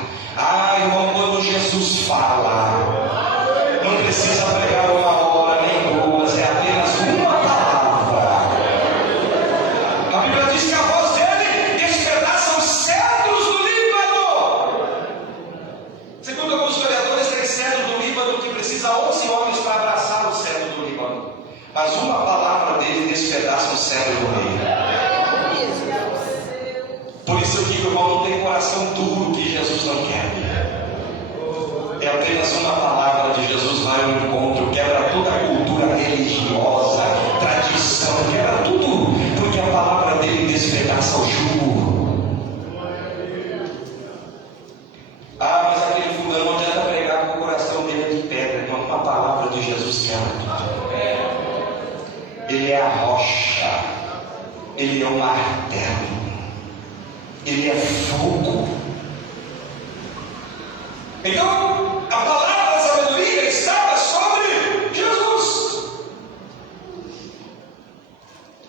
Irmão, quando Jesus fala, não precisa pregar 1 hora nem 2, é apenas uma palavra. A Bíblia diz que a voz dele despedaça os cedros do Líbano. Segundo alguns historiadores, tem cedro do Líbano que precisa 11 homens para abraçar o cedro do Líbano. Mas uma palavra dele despedaça o cedro do meio. Por isso eu digo, irmão, não tem coração duro que Jesus não quer. É apenas uma palavra de Jesus vai ao encontro, quebra toda a cultura religiosa, tradição, quebra tudo, porque a palavra dele despedaça o jugo. Mas aquele fulano não adianta pregar com o coração dele de pedra, irmão, uma palavra de Jesus quebra tudo. Ele é a rocha, ele é o martelo. Ele é fogo. Então, a palavra da sabedoria estava sobre Jesus.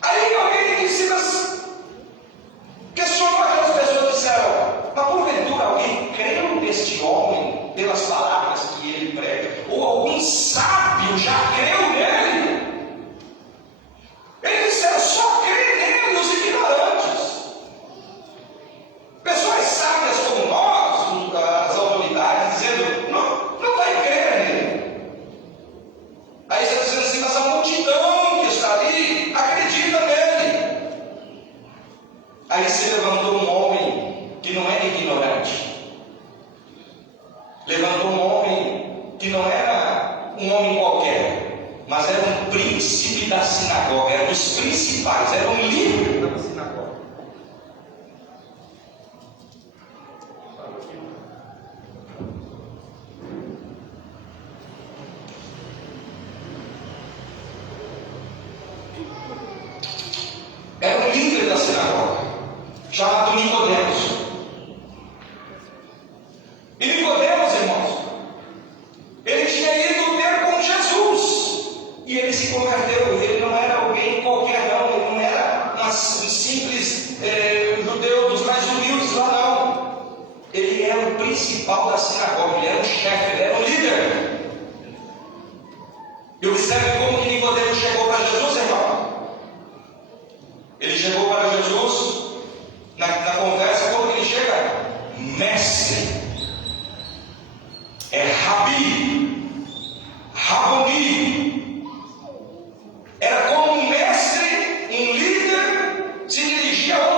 Aí alguém em Silas questionou aquelas pessoas e disseram, mas porventura alguém creu neste homem pelas palavras que ele prega? Ou algum sábio já creu nele? Eles disseram, só crê nele os ignorantes. Pessoas sábias como nós, as autoridades, dizendo, não vai crer nele. Aí você está dizendo assim, mas a multidão que está ali acredita nele. Aí se levantou um homem que não era ignorante. Levantou um homem que não era um homem qualquer, mas era um príncipe da sinagoga, era dos principais, era um líder da sinagoga. Era um líder da sinagoga, chamado Nicodemos. E Nicodemos, irmãos, ele tinha ido ter com Jesus. E ele se converteu. Ele não era alguém qualquer, não. Ele não era um simples judeu dos mais humildes lá, não. Ele era o principal da sinagoga. Ele era o chefe, ele era o líder. E observe como que Nicodemos chegou para Jesus, irmão. Ele chegou para Jesus na conversa, como ele chega? Mestre. É Rabi. Raboni. Era como um mestre, um líder, se dirigia a um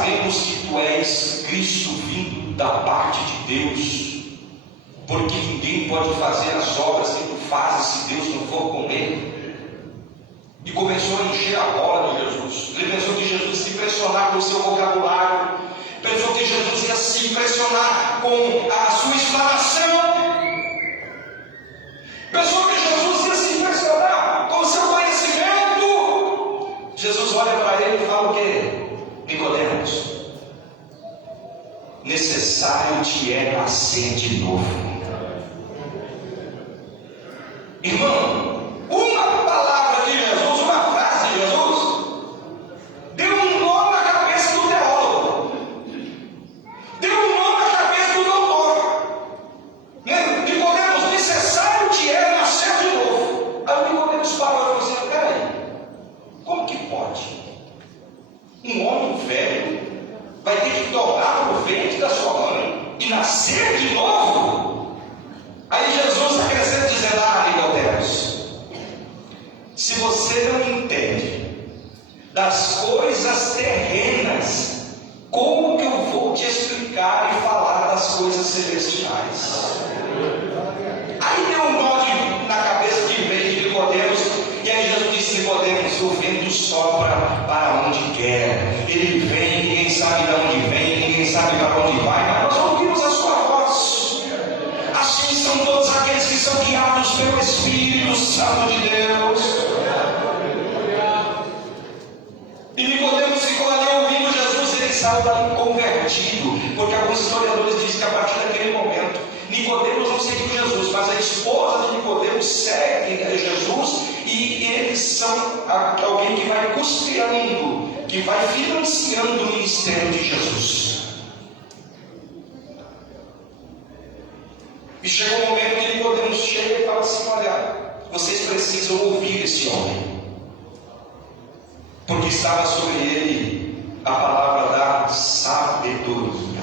sabemos que tu és Cristo vindo da parte de Deus, porque ninguém pode fazer as obras que tu fazes se Deus não for com ele. E começou a encher a bola de Jesus. Ele pensou que Jesus ia se impressionar com o seu vocabulário, pensou que Jesus ia se impressionar com a sua explanação, pensou que Jesus ia se impressionar com o seu conhecimento. Jesus olha para ele e fala o quê? Nicodemos, necessário te é nascer de novo. Irmão, uma palavra de Jesus, uma frase de Jesus, deu um nó na cabeça do teólogo, deu um nó na cabeça do doutor. Nicodemos, necessário te é nascer de novo. Aí o Nicodemos parou e falou assim: peraí, como que pode? Um homem velho vai ter que dobrar para o ventre da sua mãe e nascer de novo? Aí Jesus acrescenta dizendo: Nicodemos, se você não entende das coisas terrenas, como que eu vou te explicar e falar das coisas celestiais? Aí deu um nó na cabeça de vez de Nicodemos, e aí Jesus disse: Nicodemos, o vento sopra para onde quer, ele vem, ninguém sabe de onde vem, ninguém sabe para onde vai, mas nós ouvimos a sua voz. Assim são todos aqueles que são guiados pelo Espírito Santo de Deus. E Nicodemos ficou ali ouvindo Jesus, e ele saiu dali convertido, porque alguns historiadores dizem que a partir daquele momento Nicodemos não seguiu Jesus, mas a esposa de Nicodemos segue Jesus, e eles são alguém que vai custeando, que vai financiando o ministério de Jesus. E chegou um momento que Nicodemos chega e fala assim: olha, vocês precisam ouvir esse homem, porque estava sobre ele a palavra da sabedoria.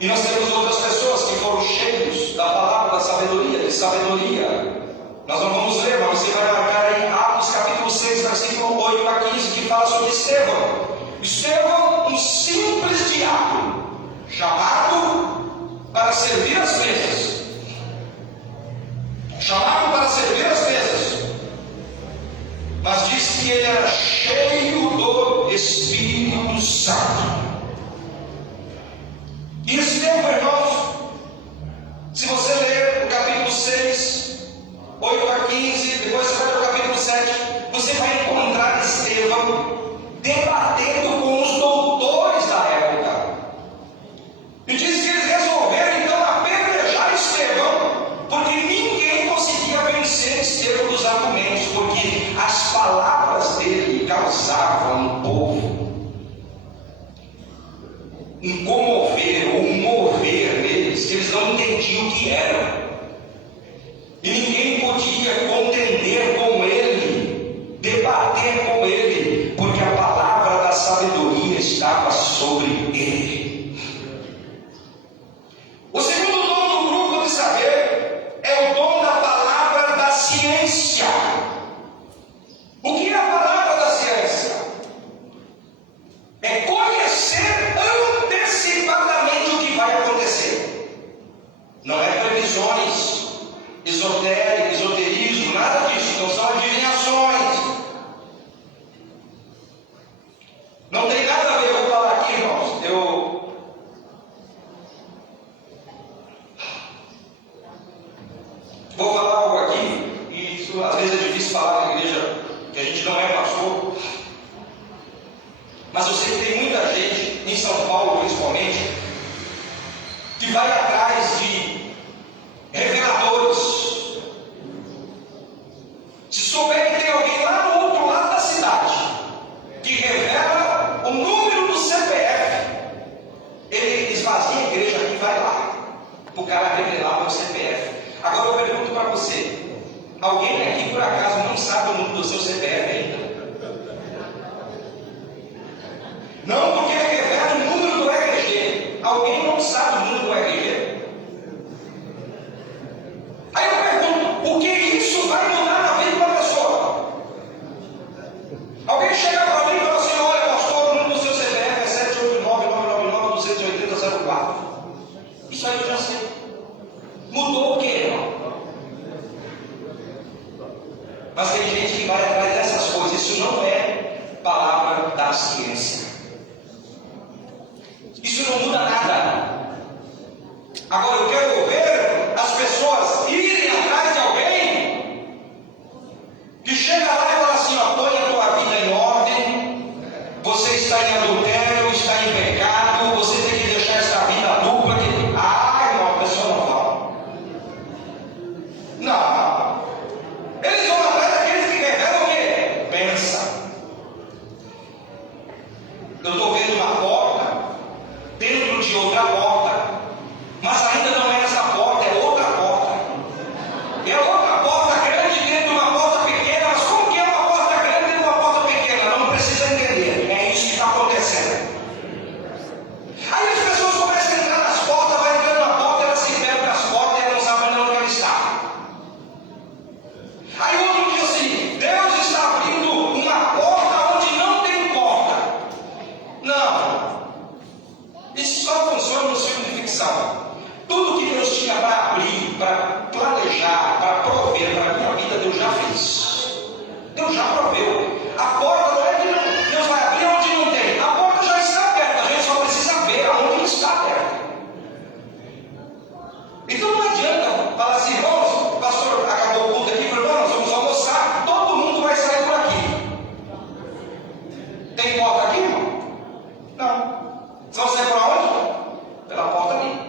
E nós temos outras pessoas que foram cheios da palavra da sabedoria, de sabedoria. Nós não vamos ler, mas você vai marcar aí Atos capítulo 6, versículo 8 a 15, que fala sobre Estevão. Estevão, um simples diácono, chamado para servir as mesas. Chamado para servir as mesas. Mas diz que ele era cheio do Espírito Santo. E Estevão, irmãos, se você ler o capítulo 6, 8 a 15, depois você vai para o capítulo 7, você vai encontrar Estevão debatendo com os doutores da época. E diz que eles resolveram então apedrejar Estevão, porque ninguém conseguia vencer Estevão dos argumentos, porque as palavras dele causavam no povo um comover ou um mover neles, que eles não entendiam o que era. E ninguém podia contender com ele, debater com ele, porque a palavra da sabedoria estava sobre ele. O segundo dom do grupo de saber é o dom da palavra da ciência. O que é a palavra da ciência? É conhecer antecipadamente o que vai acontecer. Não é previsões, esoterismo, nada disso. Não são adivinhações. Não tem nada a ver. Eu vou falar aqui, irmãos. Eu vou falar algo aqui, e isso às vezes é difícil falar na igreja, que a gente não é pastor. Mas eu sei que tem muita gente, em São Paulo principalmente, que vai atrás de reveladores. Se souber que tem alguém lá no outro lado da cidade que revela o número do CPF, ele esvazia a igreja e vai lá para o cara revelar o CPF. Agora eu pergunto para você: alguém aqui por acaso não sabe o número do seu CPF ainda? Não, porque ele revela o número do RG. Alguém não sabe o número do RG? Aí eu pergunto: o que isso vai mudar na vida da pessoa? Alguém chega ciência. Isso não muda nada. Agora eu quero ver as pessoas irem atrás de alguém que chega lá e fala assim: ó, põe a tua vida em ordem, você está em adultério, está em pecado, você tem que deixar essa vida dupla. Irmão, a pessoa não fala. Não. Eles vão atrás daqueles que revelam o quê? Pensa. Eu estou vendo uma porta dentro de outra porta, mas ainda não é essa porta, é outra porta. É outra porta grande dentro de uma porta pequena. Mas como que é uma porta grande dentro de uma porta pequena? Não precisa entender. É isso que está acontecendo. Aí as pessoas começam a entrar nas portas, vai entrando na porta, ela se perde nas portas e ela não sabe ainda onde ela está. Aí o outro diz assim: Deus está abrindo uma porta onde não tem porta. Não. Isso só funciona no filme de ficção. Tudo que Deus tinha para abrir, para planejar, para prover para a minha vida, Deus já fez. Deus já proveu. A porta não é que não, Deus vai abrir onde não tem. A porta já está aberta, a gente só precisa ver aonde está aberta. Então não adianta falar assim: irmãos, pastor, acabou o culto aqui, nós vamos almoçar, todo mundo vai sair por aqui. Tem porta aqui, irmão? Não. Vocês vão sair por onde? Pela porta ali.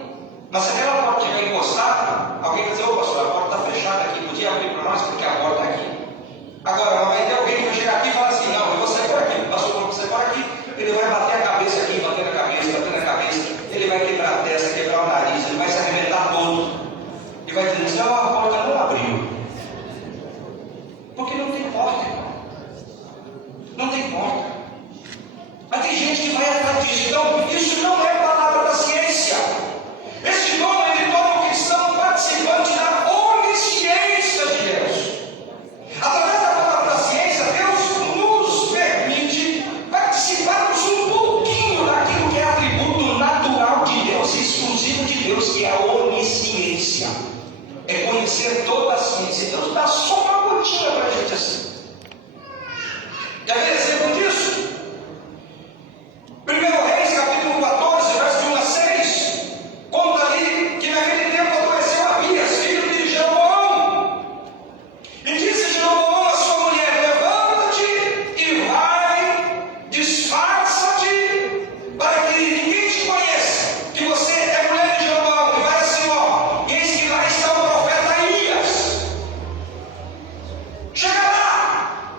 Mas se aquela porta estiver encostada, alguém vai dizer: ô pastor, a porta está fechada aqui, podia abrir para nós porque a porta está aqui. Agora, vai ter alguém que vai chegar aqui e falar assim: não, eu vou sair por aqui. O pastor, quando você for aqui, ele vai bater a cabeça aqui, bater na cabeça, ele vai quebrar a testa, quebrar o nariz, ele vai se arrebentar todo. E vai dizer: não, a porta não abriu. Porque não tem porta, irmão. Não tem porta. Mas tem gente que vai atrás disso. Então, isso não é palavra da ciência. Esse nome ele torna o cristão participante da onisciência de Deus. Através da palavra da ciência, Deus nos permite participarmos um pouquinho daquilo que é atributo natural de Deus, exclusivo de Deus, que é a onisciência. É conhecer toda a ciência. Deus dá só uma gotinha para a gente assim. Quer ver exemplo disso? 1 Reis, capítulo 14, verso de 1 a 6, conta ali que naquele tempo adoeceu Abias, filho de Jeroboão. E disse Jeroboão à sua mulher: levanta-te e vai, disfarça-te, para que ninguém te conheça, que você é mulher de Jeroboão. E vai assim, ó, e eis que lá está o profeta Elias. Chega lá!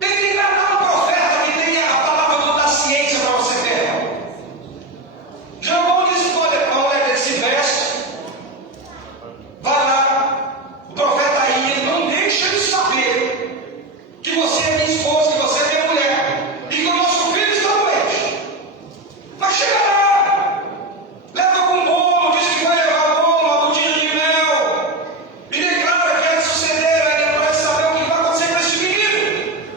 Tem que enganar um profeta que tem a palavra da ciência para você ver. Jeroboão disse: olha, a mulher dele se veste, vai lá, o profeta Elias não deixa de saber que você é minha esposa, que você é minha mulher, e que o nosso filho está doente. Mas chega lá, leva com bolo, diz que vai levar bolo, uma gotinha de mel, e declara que é de suceder, para saber o que vai acontecer com esse menino.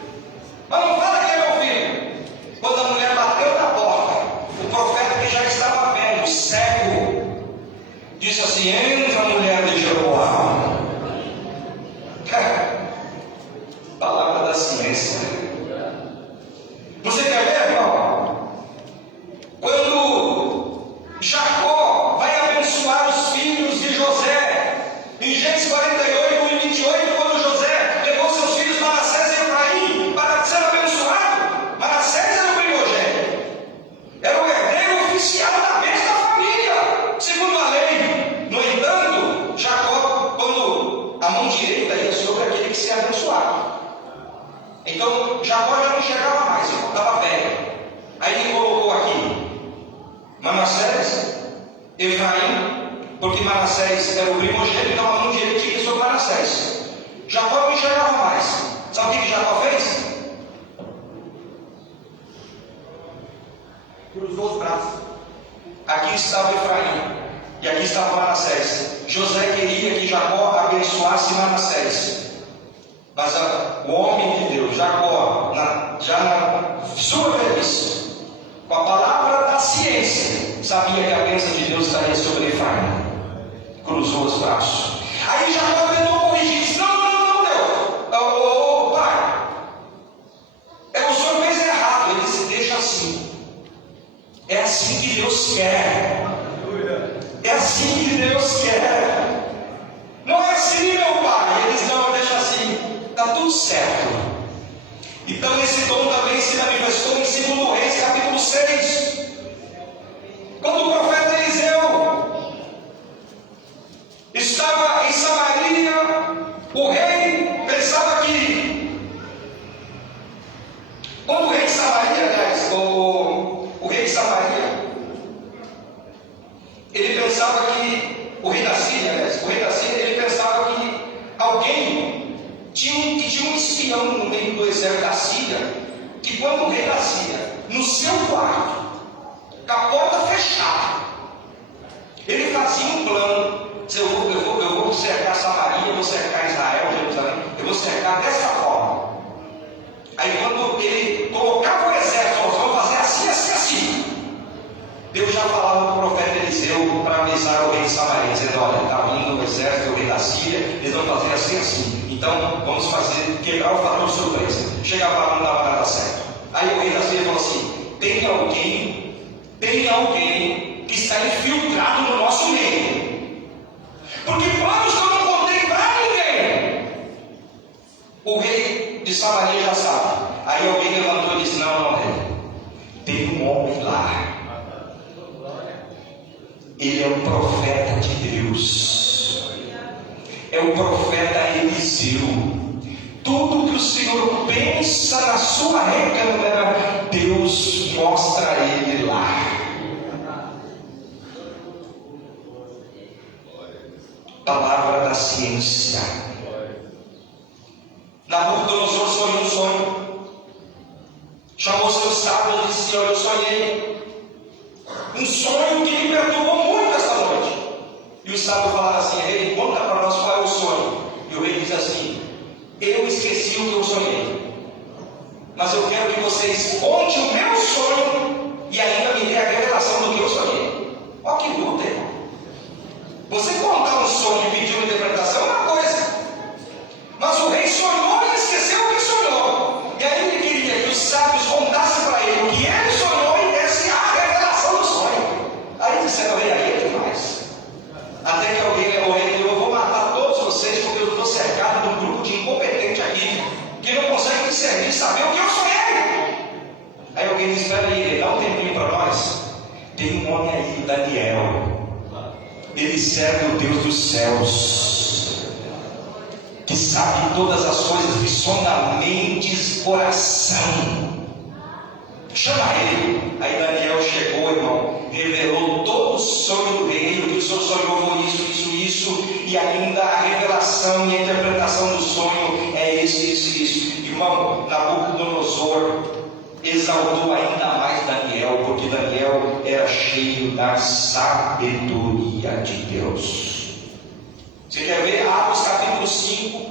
Mas não fala que é meu filho. Quando a mulher bateu na porta, o profeta, que já estava vendo, cego, disse assim: entra, mulher de Jeroboão. Palavra da ciência. Você quer ver, irmão? Quando Jacó vai abençoar os filhos de José, em Gênesis 48 e 28, quando José levou seus filhos Manassés e Efraim para ser abençoado, Manassés era o primogênito, era o herdeiro oficial da bênção da família, segundo a lei. No entanto, Jacó, quando a mão direita ia sobre aquele que se abençoava, então Jacó já não enxergava mais, estava velho. Aí ele colocou aqui Manassés, Efraim, porque Manassés era o primogênito, então a mão direita ia sobre Manassés. Jacó não enxergava mais. Sabe o que Jacó fez? Cruzou os braços. Aqui estava Efraim e aqui estava Manassés. José queria que Jacó abençoasse Manassés. Mas o homem de Deus, Jacó, já na sua velhice, com a palavra da ciência, sabia que a bênção de Deus estaria sobre Efraim. Cruzou os braços. Aí Jacó tentou corrigir, disse: não, Deus, pai, assim que Deus quer. É assim que Deus quer. Não é assim, meu pai. Eles não deixam assim. Está tudo certo. Então esse dom também se manifestou em 2 Reis, capítulo 6. Quando o profeta Eliseu estava em Samaria, o rei pensava que... Quando o rei de Samaria, aliás, o rei de Samaria, ele pensava que... O rei da Síria, ele pensava que alguém tinha um espião no meio do exército da Síria, que quando o rei da Síria, no seu quarto, com a porta fechada, ele fazia um plano: eu vou cercar Samaria, eu vou cercar Israel, Jerusalém, eu vou cercar dessa forma. Aí quando ele colocava o exército, nós vamos fazer assim, assim, assim, Deus já falava para o profeta Eliseu para avisar o rei de Samaria, dizendo: olha, está vindo o exército, o rei da Síria, eles vão fazer assim, assim, então vamos quebrar o fator surpresa. Chegava lá, não dava nada certo. Aí o rei da Síria falou assim: tem alguém que está infiltrado no nosso meio, porque planos que eu não contei para ninguém, o rei de Samaria já sabe. Aí alguém levantou e disse: não, rei, tem um homem lá, ele é o profeta de Deus, é o profeta Eliseu. Tudo que o Senhor pensa na sua recâmara, Deus mostra a ele lá. Palavra da ciência. Nabucodonosor sonhou um sonho, chamou seus sábios e disse: olha, eu sonhei um sonho que me perturbou muito esta noite. E os sábios falaram assim: rei, conta para nós qual é o sonho. E o rei diz assim: eu esqueci o que eu sonhei, mas eu quero que vocês contem o meu sonho e ainda me dê a revelação do que eu sonhei. Olha que luta, irmão. Você contar um sonho e pedir uma interpretação é uma coisa, mas o rei sonhou e esqueceu o que sonhou. E aí ele queria que os sábios contassem para ele o que ele sonhou e desse a revelação do sonho. Aí disseram: rei, aí é demais. Até que alguém levou ele e falou: eu vou matar todos vocês, porque eu estou cercado de um grupo de incompetente aqui, que não consegue discernir e saber o que eu sonhei. Aí alguém disse: espera aí, dá um tempinho para nós. Tem um homem aí, Daniel, ele serve o Deus dos céus, que sabe todas as coisas, visões da mente, coração. Chama ele. Aí Daniel chegou, irmão, revelou todo o sonho do rei. O que o senhor sonhou foi isso, e ainda a revelação e a interpretação do sonho é isso. Irmão, Nabucodonosor exaltou ainda mais Daniel, porque Daniel era cheio da sabedoria de Deus. Você quer ver Atos capítulo 5?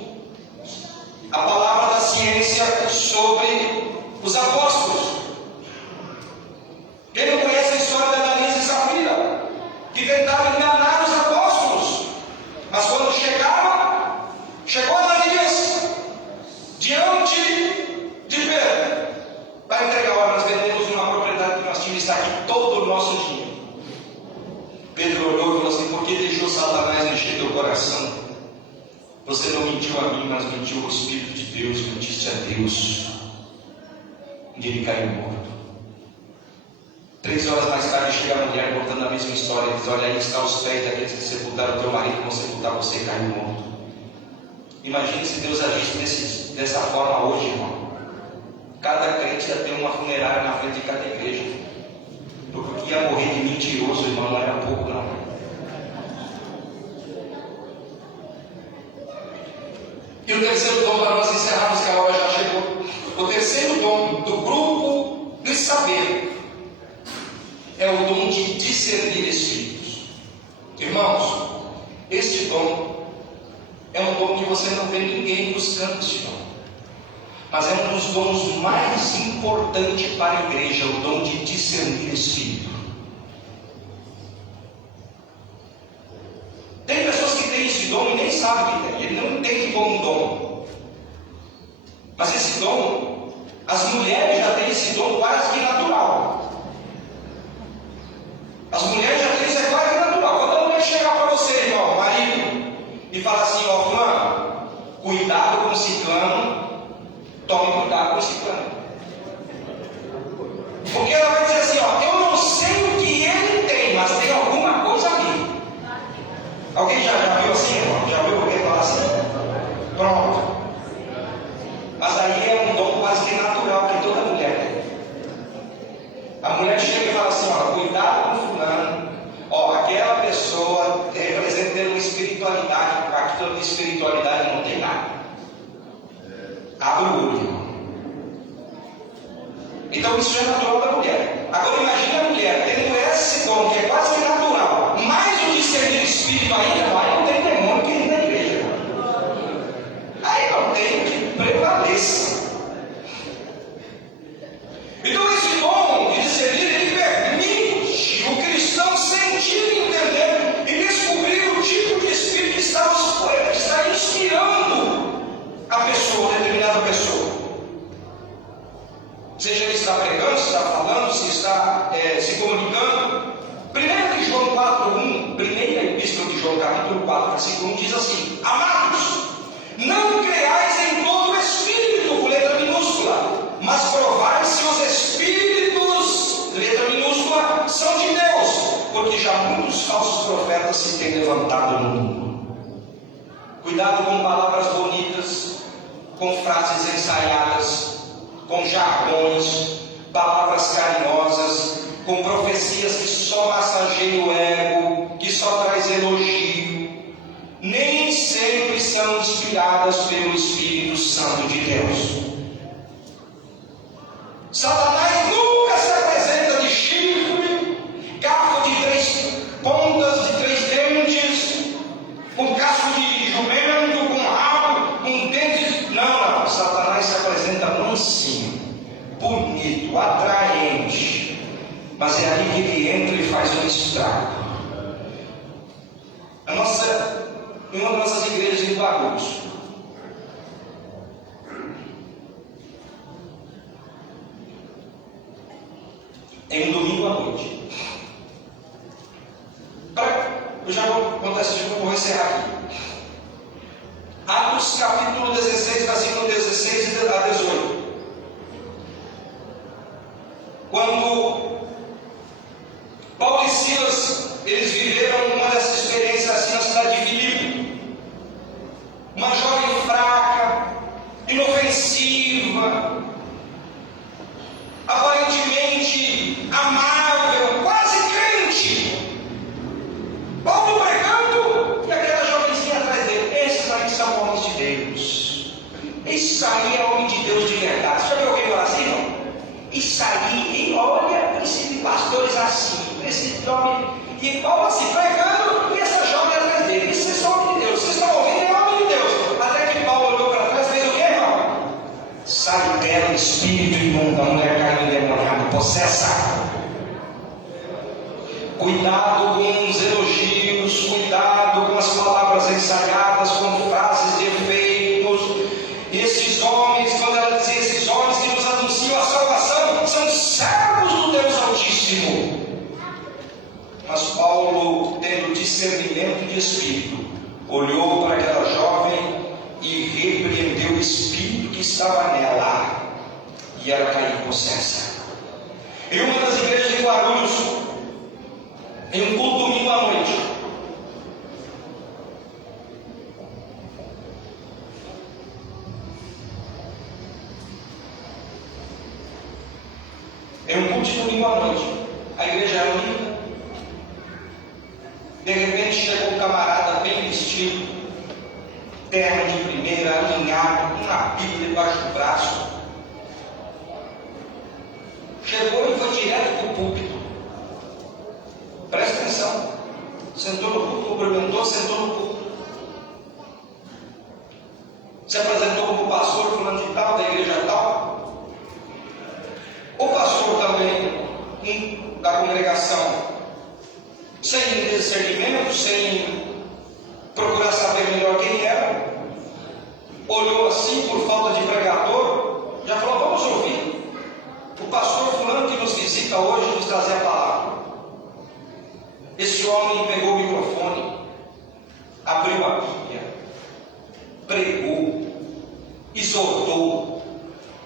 A palavra da ciência sobre os apóstolos. Quem não conhece a história de Ananias e Safira, que tentaram enganar os apóstolos, mas quando chegou Ananias diante de Pedro para entregar: olha, nós vendemos uma propriedade que nós tínhamos, está aqui todo o nosso dinheiro. Pedro olhou e falou assim: por que deixou Satanás encher teu coração? Você não mentiu a mim, mas mentiu ao Espírito de Deus, mentiste a Deus. E ele caiu morto. 3 horas mais tarde chega a mulher contando a mesma história e diz: olha, aí está os pés daqueles que sepultaram teu marido, que vão sepultar você, e caiu morto. Imagine se Deus agisse dessa forma hoje, irmão. Cada crente ia ter uma funerária na frente de cada igreja, porque o que ia morrer de mentiroso, irmão, não era pouco, não. E o terceiro dom, para nós encerrarmos, que a hora já chegou. O terceiro dom do grupo de saber é o dom de discernir espíritos. Irmãos, este dom é um dom que você não vê ninguém buscando este dom, mas é um dos dons mais importantes para a igreja, o dom de discernir espírito. Tem pessoas que têm esse dom e nem sabem que tem, ele não entende como um dom. Mas esse dom, as mulheres já têm esse dom quase que natural. As mulheres já têm isso, é quase natural. Quando a mulher chegar para você, irmão, marido, e falar assim, ó, fulano, cuidado com o ciclano, tome cuidado com o ciclano. Porque ela vai dizer assim, ó, eu não sei o que ele tem, mas tem alguma coisa ali. Alguém já viu assim, irmão? Já viu alguém falar assim? Pronto. Mas aí é um dom quase que natural que toda mulher tem. A mulher chega e fala assim, ó, cuidado com fulano. Ó, aquela pessoa representa uma espiritualidade, aquilo de espiritualidade não tem nada. Abre o olho, irmão. Então isso é natural da mulher. Agora imagine a mulher tendo esse dom que é quase que natural, mais o discernir espírito ainda, aí não tem demônio que entra na igreja. Aí não tem que prevaleça. Então esse dom de discernir, ele permite o cristão sentir, entender e descobrir o tipo de espírito que está inspirando a pessoa, determinada pessoa. Seja ele está pregando, se está falando, se está se comunicando. 1 João 4,1, primeira epístola de João, capítulo 4, versículo 1, diz assim: Amados, não creais em todo espírito, com letra minúscula, mas provai se os espíritos, letra minúscula, são de Deus, porque já muitos falsos profetas se têm levantado no mundo. Cuidado com palavras bonitas, com frases ensaiadas, com jargões, palavras carinhosas, com profecias que só massageiam o ego, que só traz elogio. Nem sempre são inspiradas pelo Espírito Santo de Deus. Satanás nunca se apresenta de chifre, garfo de 3 pontas, de 3 dentes, com casco de jumento, com rabo, com dentes. Não, Satanás se apresenta mansinho, bonito, atraente. Mas é ali que ele entra e faz um estrago. Em uma das nossas igrejas em Guarulhos, em um domingo à noite, eu já vou contar esse tipo, vou encerrar aqui. Atos capítulo 16, versículo 16 a 18. Quando Paulo e Silas, eles viveram uma dessas experiências assim na cidade de Filipe. Uma jovem fraca, inofensiva, aparentemente amável, quase crente. Paulo pregando e aquela jovenzinha atrás dele. Esses aí são homens de Deus. Isso aí é homem de Deus de verdade. Você já viu alguém falar assim, não? Isso aí, olha, princípio de pastores assim, princípio de homem. E Paulo assim, pregando, e essa jovem atrás dele. Isso é homem de Deus. Vocês estão ouvindo? É homem de Deus. Até que Paulo olhou para trás e fez o quê, irmão? Sai dela, espírito imundo, a mulher caiu endemoniada, possessa. Cuidado com os elogios, cuidado com as palavras ensaiadas, com frases de efeitos. Esses homens, quando ela dizia esses homens que nos anunciam a salvação, são servos do Deus Altíssimo. Mas Paulo, tendo discernimento de espírito, olhou para aquela jovem e repreendeu o espírito que estava nela, e ela caiu possessa. Em uma das igrejas de Guarulhos, em um culto domingo à noite, a igreja era linda. De repente chegou um camarada bem vestido, terno de primeira, alinhado, com uma Bíblia debaixo do braço. Chegou e foi direto para o púlpito. Presta atenção. Sentou no púlpito, cumprimentou, sentou no púlpito. Se apresentou como pastor fulano de tal, da igreja tal. O pastor também, da congregação, sem discernimento, sem procurar saber melhor quem era, olhou assim por falta de pregador, já falou: vamos ouvir o pastor fulano que nos visita hoje, nos trazer a palavra. Esse homem pegou o microfone, abriu a Bíblia, pregou, exortou,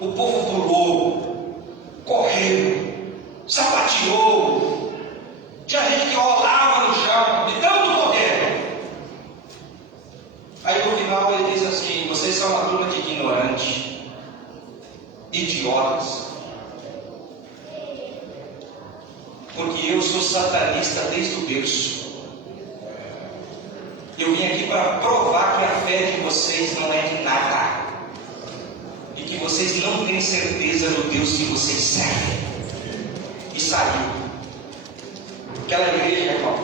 o povo pulou, correu, sapateou, tinha gente que rolava no chão, de tanto poder. Aí no final ele diz assim: vocês são uma turma de ignorantes, idiotas, porque eu sou satanista desde o berço. Eu vim aqui para provar que a fé de vocês não é de nada, e que vocês não têm certeza no Deus que vocês servem. E saiu. Aquela igreja, irmão,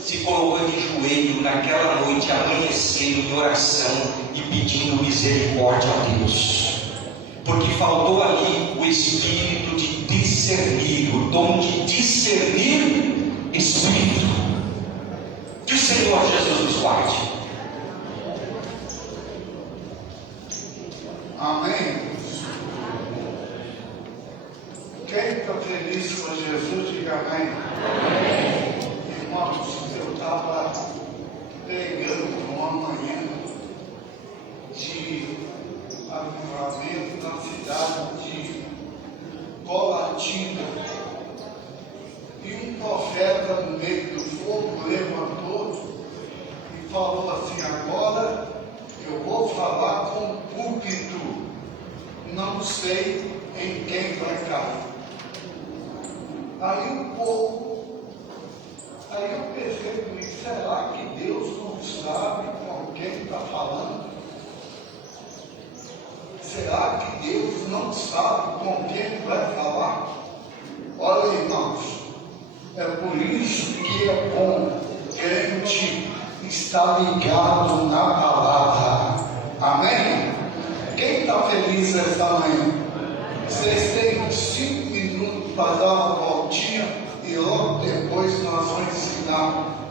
se colocou de joelho naquela noite, amanhecendo em oração e pedindo misericórdia a Deus, porque faltou ali o espírito de discernir, o dom de discernir espírito. Que o Senhor Jesus nos guarde. Amém. Quem está feliz com Jesus, diga amém. Irmãos, eu estava pregando uma manhã de avivamento na cidade de Colatina, e um profeta no meio do fogo levantou e falou assim: agora eu vou falar com o púlpito, não sei em quem vai cair. Aí eu pensei, será que Deus não sabe com quem está falando? Será que Deus não sabe com quem vai falar? Olha, irmãos, é por isso que é bom crente estar ligado na palavra. Amém? Quem está feliz esta manhã? Vocês têm 5 minutos para dar uma voltinha e logo depois nós vamos ensinar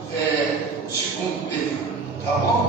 o segundo tempo, tá bom?